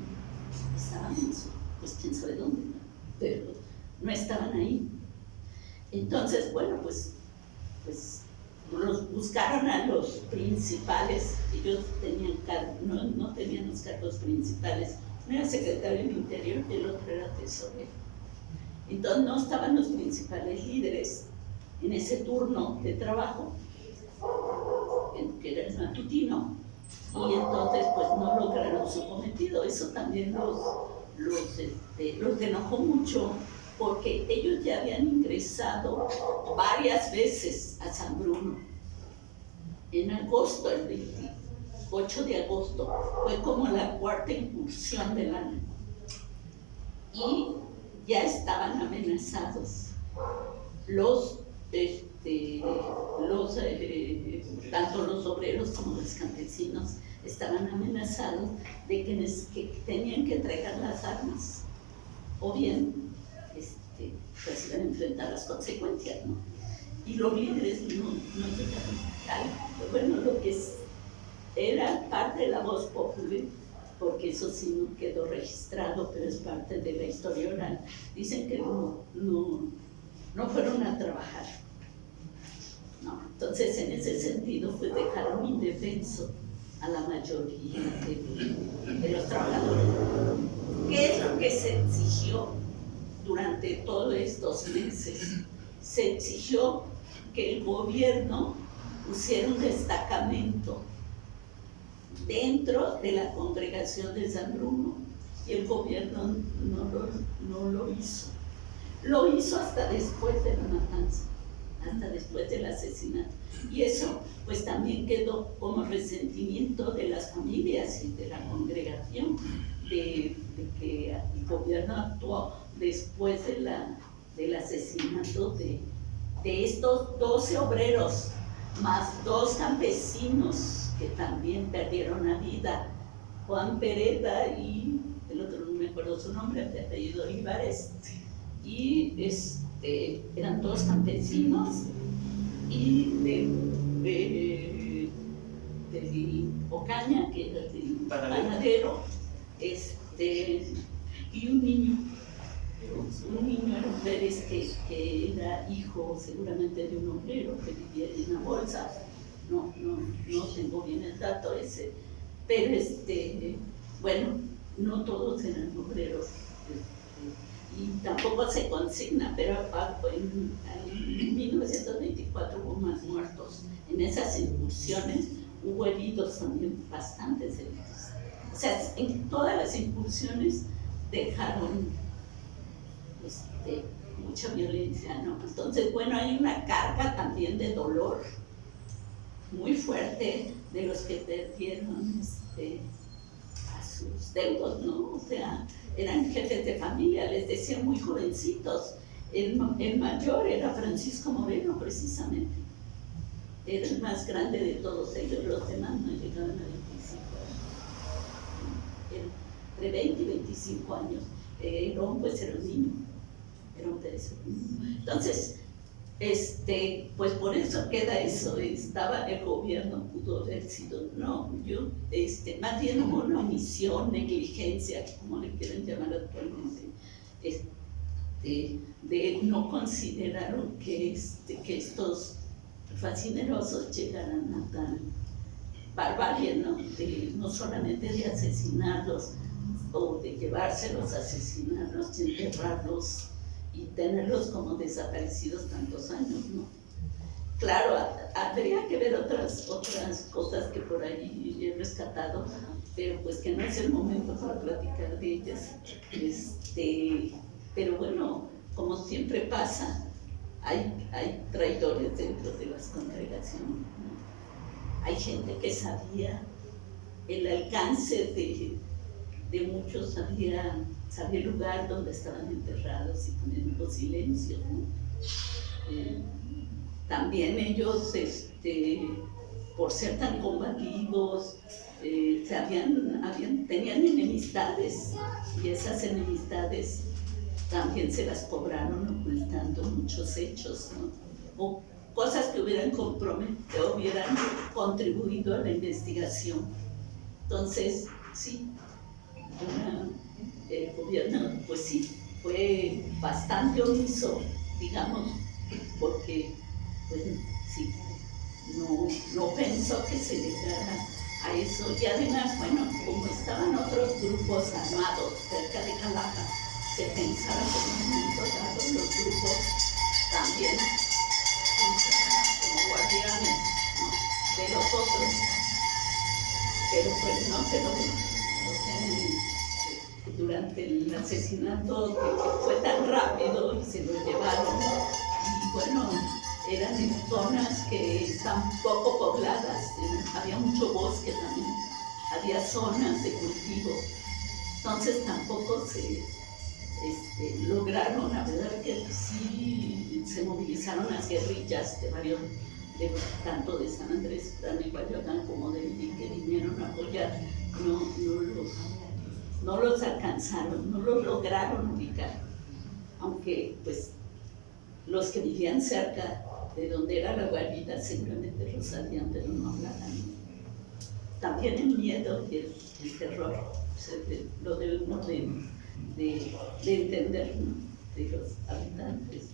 Estaban pues quién sabe dónde, pero no estaban ahí. Entonces, bueno, pues los buscaron a los principales. Ellos tenían no tenían los cargos principales. Uno era secretario del Interior y el otro era tesorero. Entonces no estaban los principales líderes en ese turno de trabajo, que era el matutino, y entonces pues no lograron su cometido. Eso también los enojó mucho, porque ellos ya habían ingresado varias veces a San Bruno. En agosto, el 28 de agosto, fue como la cuarta incursión del año. Y ya estaban amenazados tanto los obreros como los campesinos estaban amenazados de que tenían que entregar las armas, o bien pues iban a enfrentar las consecuencias, ¿no? Y los líderes no llegaron. Bueno, lo que era parte de la voz popular, porque eso sí no quedó registrado, pero es parte de la historia oral. Dicen que no fueron a trabajar, ¿no? Entonces, en ese sentido, pues dejaron indefenso a la mayoría de los trabajadores. ¿Qué es lo que se exigió durante todos estos meses? Se exigió que el gobierno pusiera un destacamento dentro de la congregación de San Bruno, y el gobierno no lo hizo. Lo hizo hasta después de la matanza, hasta después del asesinato. Y eso pues también quedó como resentimiento de las familias y de la congregación, de que el gobierno actuó después del asesinato de estos 12 obreros, más 2 campesinos que también perdieron la vida, Juan Pereda y el otro no me acuerdo su nombre, de apellido Olivares, y eran 2 campesinos, y de Ocaña, que era el panadero, y un niño era un Pérez que era hijo seguramente de un obrero que vivía en una bolsa. No tengo bien el dato ese, pero bueno, no todos eran obreros, y tampoco se consigna, pero en 1924 hubo más muertos. En esas incursiones hubo heridos también, bastantes heridos. O sea, en todas las incursiones dejaron mucha violencia, ¿no? Entonces, bueno, hay una carga también de dolor muy fuerte de los que perdieron a sus deudos, ¿no? O sea, eran jefes de familia, les decía muy jovencitos. El mayor era Francisco Moreno, precisamente. Era el más grande de todos ellos, los demás no llegaban a 25 años. Entre 20 y 25 años. Herón, pues era un niño. Herón Pérez era un niño. Entonces, pues por eso queda eso. El gobierno pudo haber sido, más bien hubo una omisión, negligencia, como le quieren llamar actualmente, no consideraron que estos fascinerosos llegaran a tal barbarie, ¿no? No solamente de asesinarlos o de llevárselos a asesinarlos y enterrarlos tenerlos como desaparecidos tantos años, ¿no? Claro, habría que ver otras cosas que por ahí he rescatado, pero pues que no es el momento para platicar de ellas. Pero bueno, como siempre pasa, hay traidores dentro de las congregaciones, ¿no? Hay gente que sabía el alcance de muchos, sabía el lugar donde estaban enterrados y poniendo silencio, ¿no? También ellos, por ser tan combativos, tenían enemistades, y esas enemistades también se las cobraron ocultando muchos hechos, ¿no? O cosas que hubieran contribuido a la investigación. Entonces, sí, el gobierno, pues sí, fue bastante omiso, digamos, porque, pues sí, no pensó que se llegara a eso. Y además, bueno, como estaban otros grupos armados cerca de Jalapa, se pensaba que en un momento dado los grupos también funcionaban como guardianes, ¿no?, de los otros. Pero pues no se logró. Durante el asesinato, que fue tan rápido y se lo llevaron, y bueno, eran en zonas que están poco pobladas, había mucho bosque también, había zonas de cultivo, entonces tampoco se lograron. La verdad que sí se movilizaron las guerrillas tanto de San Andrés, Tlalnepantla, como de Ibi, que vinieron a apoyar. No los alcanzaron, no los lograron ubicar, aunque pues los que vivían cerca de donde era la guarida seguramente lo sabían, pero no hablaban. También el miedo y el terror, lo de uno de entender, ¿no?, de los habitantes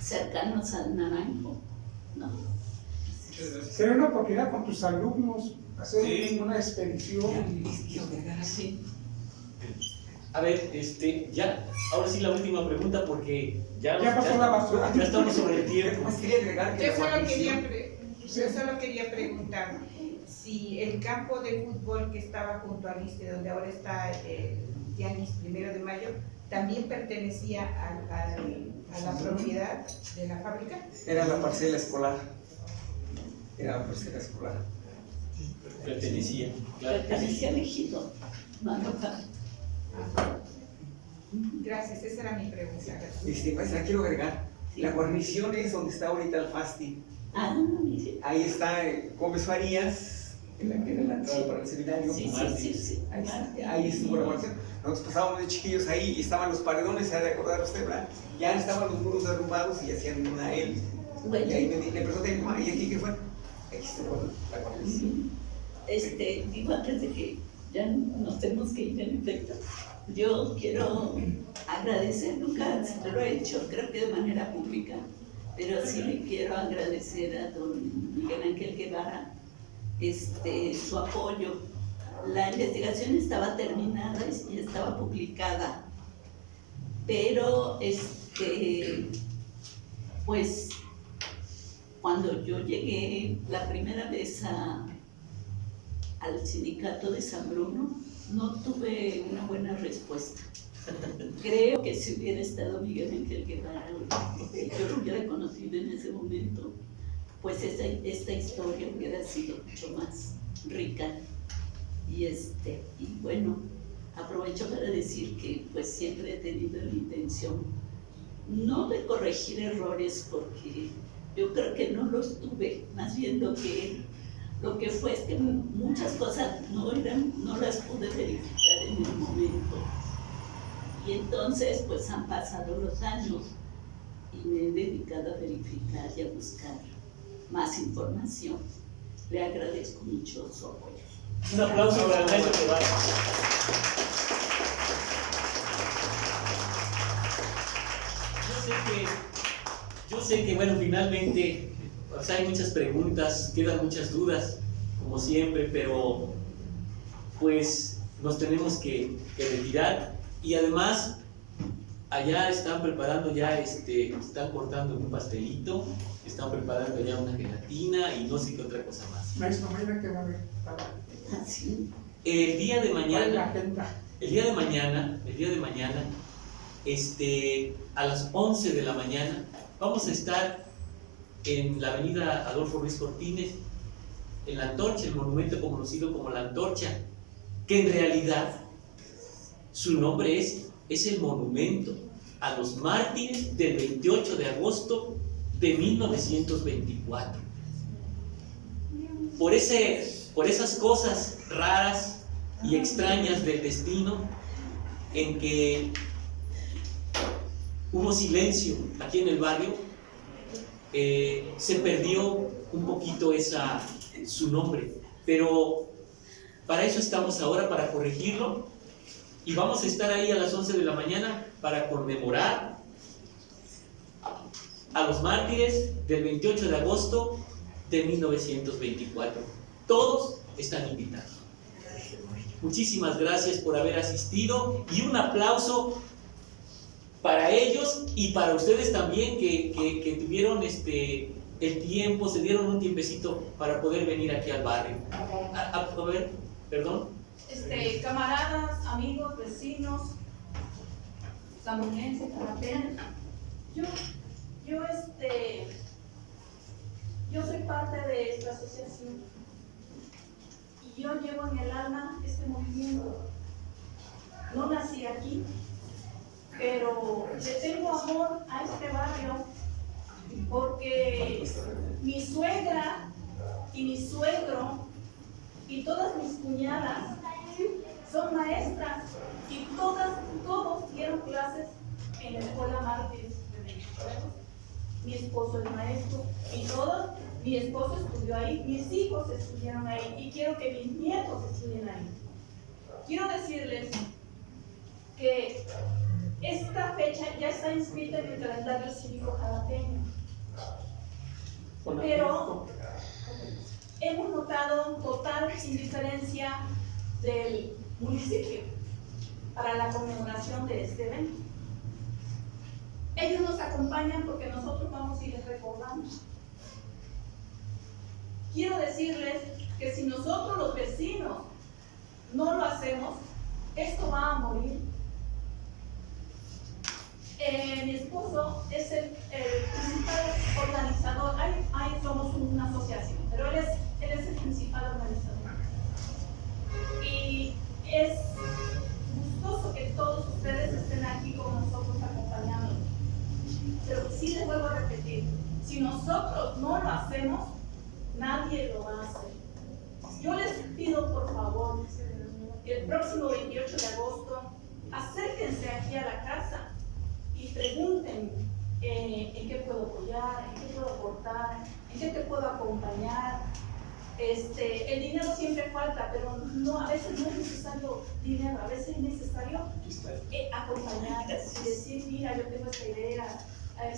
cercanos al Naranjo, ¿no? Sería una oportunidad con tus alumnos hacer Sí. una expedición. Sí. A ver, ahora sí la última pregunta porque Ya pasó la basura. ya estamos sobre el tiempo. Más quería agregar que Yo la solo guarnición- quería preguntar si el campo de fútbol que estaba junto al ISSSTE, donde ahora está Tianguis 1 de Mayo, también pertenecía a la propiedad de la fábrica. Era la parcela escolar. Era la parcela escolar. Pertenecía, claro. Pertenecía al ejido, no al local. Gracias, esa era mi pregunta. Maestra, quiero agregar, la guarnición es donde está ahorita el FASTI. Mire. Ahí está Gómez Farías, en la que era la entrada para el seminario. Sí. Ahí estuvo la guarnición. Nosotros pasábamos de chiquillos ahí y estaban los paredones, se ha de acordar usted, ¿verdad? Ya estaban los muros derrumbados y hacían una L. Bueno. Y ahí le pregunté a mi mamá, ¿y aquí qué fue? Aquí estuvo la guarnición. Digo, antes de que ya nos tenemos que ir, en efecto, yo quiero agradecer, nunca se lo he hecho, creo que de manera pública, pero sí le quiero agradecer a don Miguel Ángel Guevara su apoyo. La investigación estaba terminada y estaba publicada, pero pues cuando yo llegué la primera vez al sindicato de San Bruno, no tuve una buena respuesta. Creo que si hubiera estado Miguel Ángel Guevara, si yo lo hubiera conocido en ese momento, pues esta historia hubiera sido mucho más rica. Y bueno, aprovecho para decir que pues siempre he tenido la intención, no de corregir errores, porque yo creo que no los tuve, más bien lo que fue es que muchas cosas no las pude verificar en el momento. Y entonces pues han pasado los años y me he dedicado a verificar y a buscar más información. Le agradezco mucho su apoyo. Un aplauso para el maestro Guevara. Yo sé que, bueno, finalmente, o sea, hay muchas preguntas, quedan muchas dudas, como siempre, pero pues nos tenemos que retirar. Y además, allá están preparando ya, están cortando un pastelito, están preparando ya una gelatina y no sé qué otra cosa más. Maestro, mañana que va a haber. Así. El día de ¿Cuál es la mañana, agenda? el día de mañana, a las 11 de la mañana, vamos a estar en la avenida Adolfo Ruiz Cortines, en la Antorcha, el monumento conocido como la Antorcha, que en realidad su nombre es el monumento a los mártires del 28 de agosto de 1924. Por esas cosas raras y extrañas del destino en que hubo silencio aquí en el barrio, se perdió un poquito su nombre, pero para eso estamos ahora, para corregirlo, y vamos a estar ahí a las 11 de la mañana para conmemorar a los mártires del 28 de agosto de 1924. Todos están invitados. Muchísimas gracias por haber asistido y un aplauso para ellos y para ustedes también que tuvieron el tiempo, se dieron un tiempecito para poder venir aquí al barrio. A ver, perdón. Camaradas, amigos, vecinos, zambujenses, carateros, yo soy parte de esta asociación y yo llevo en el alma este movimiento. No nací aquí, pero le tengo amor a este barrio porque mi suegra y mi suegro y todas mis cuñadas son maestras y todos dieron clases en la escuela Mártires de México. Mi esposo es maestro y mi esposo estudió ahí, mis hijos estudiaron ahí y quiero que mis nietos estudien ahí. Quiero decirles que esta fecha ya está inscrita en el calendario cívico jalapeño, pero hemos notado total indiferencia del municipio para la conmemoración de este evento. Ellos nos acompañan porque nosotros vamos y les recordamos. Quiero decirles que si nosotros los vecinos no lo hacemos, esto va a morir. Mi esposo es el principal organizador, ahí somos una asociación, pero él es el principal organizador. Y es gustoso que todos ustedes estén aquí con nosotros acompañándonos. Pero sí les vuelvo a repetir, si nosotros no lo hacemos, nadie lo va a hacer. Yo les pido por favor, el próximo 28 de agosto, acérquense aquí a la casa y pregunten en qué puedo apoyar, en qué puedo aportar, en qué te puedo acompañar. El dinero siempre falta, pero no, a veces no es necesario dinero, a veces es necesario acompañar y decir, mira, yo tengo esta idea,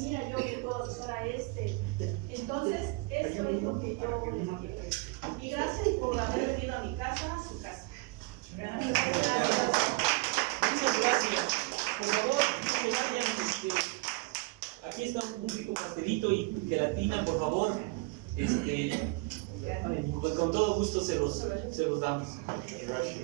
mira, yo te puedo ayudar a Entonces, eso es lo que yo les quiero. Y gracias por haber venido a mi casa, a su casa. Gracias. Muchas gracias. Por favor, no se vayan. Aquí está un rico pastelito y gelatina, por favor. Pues con todo gusto se los damos. Gracias.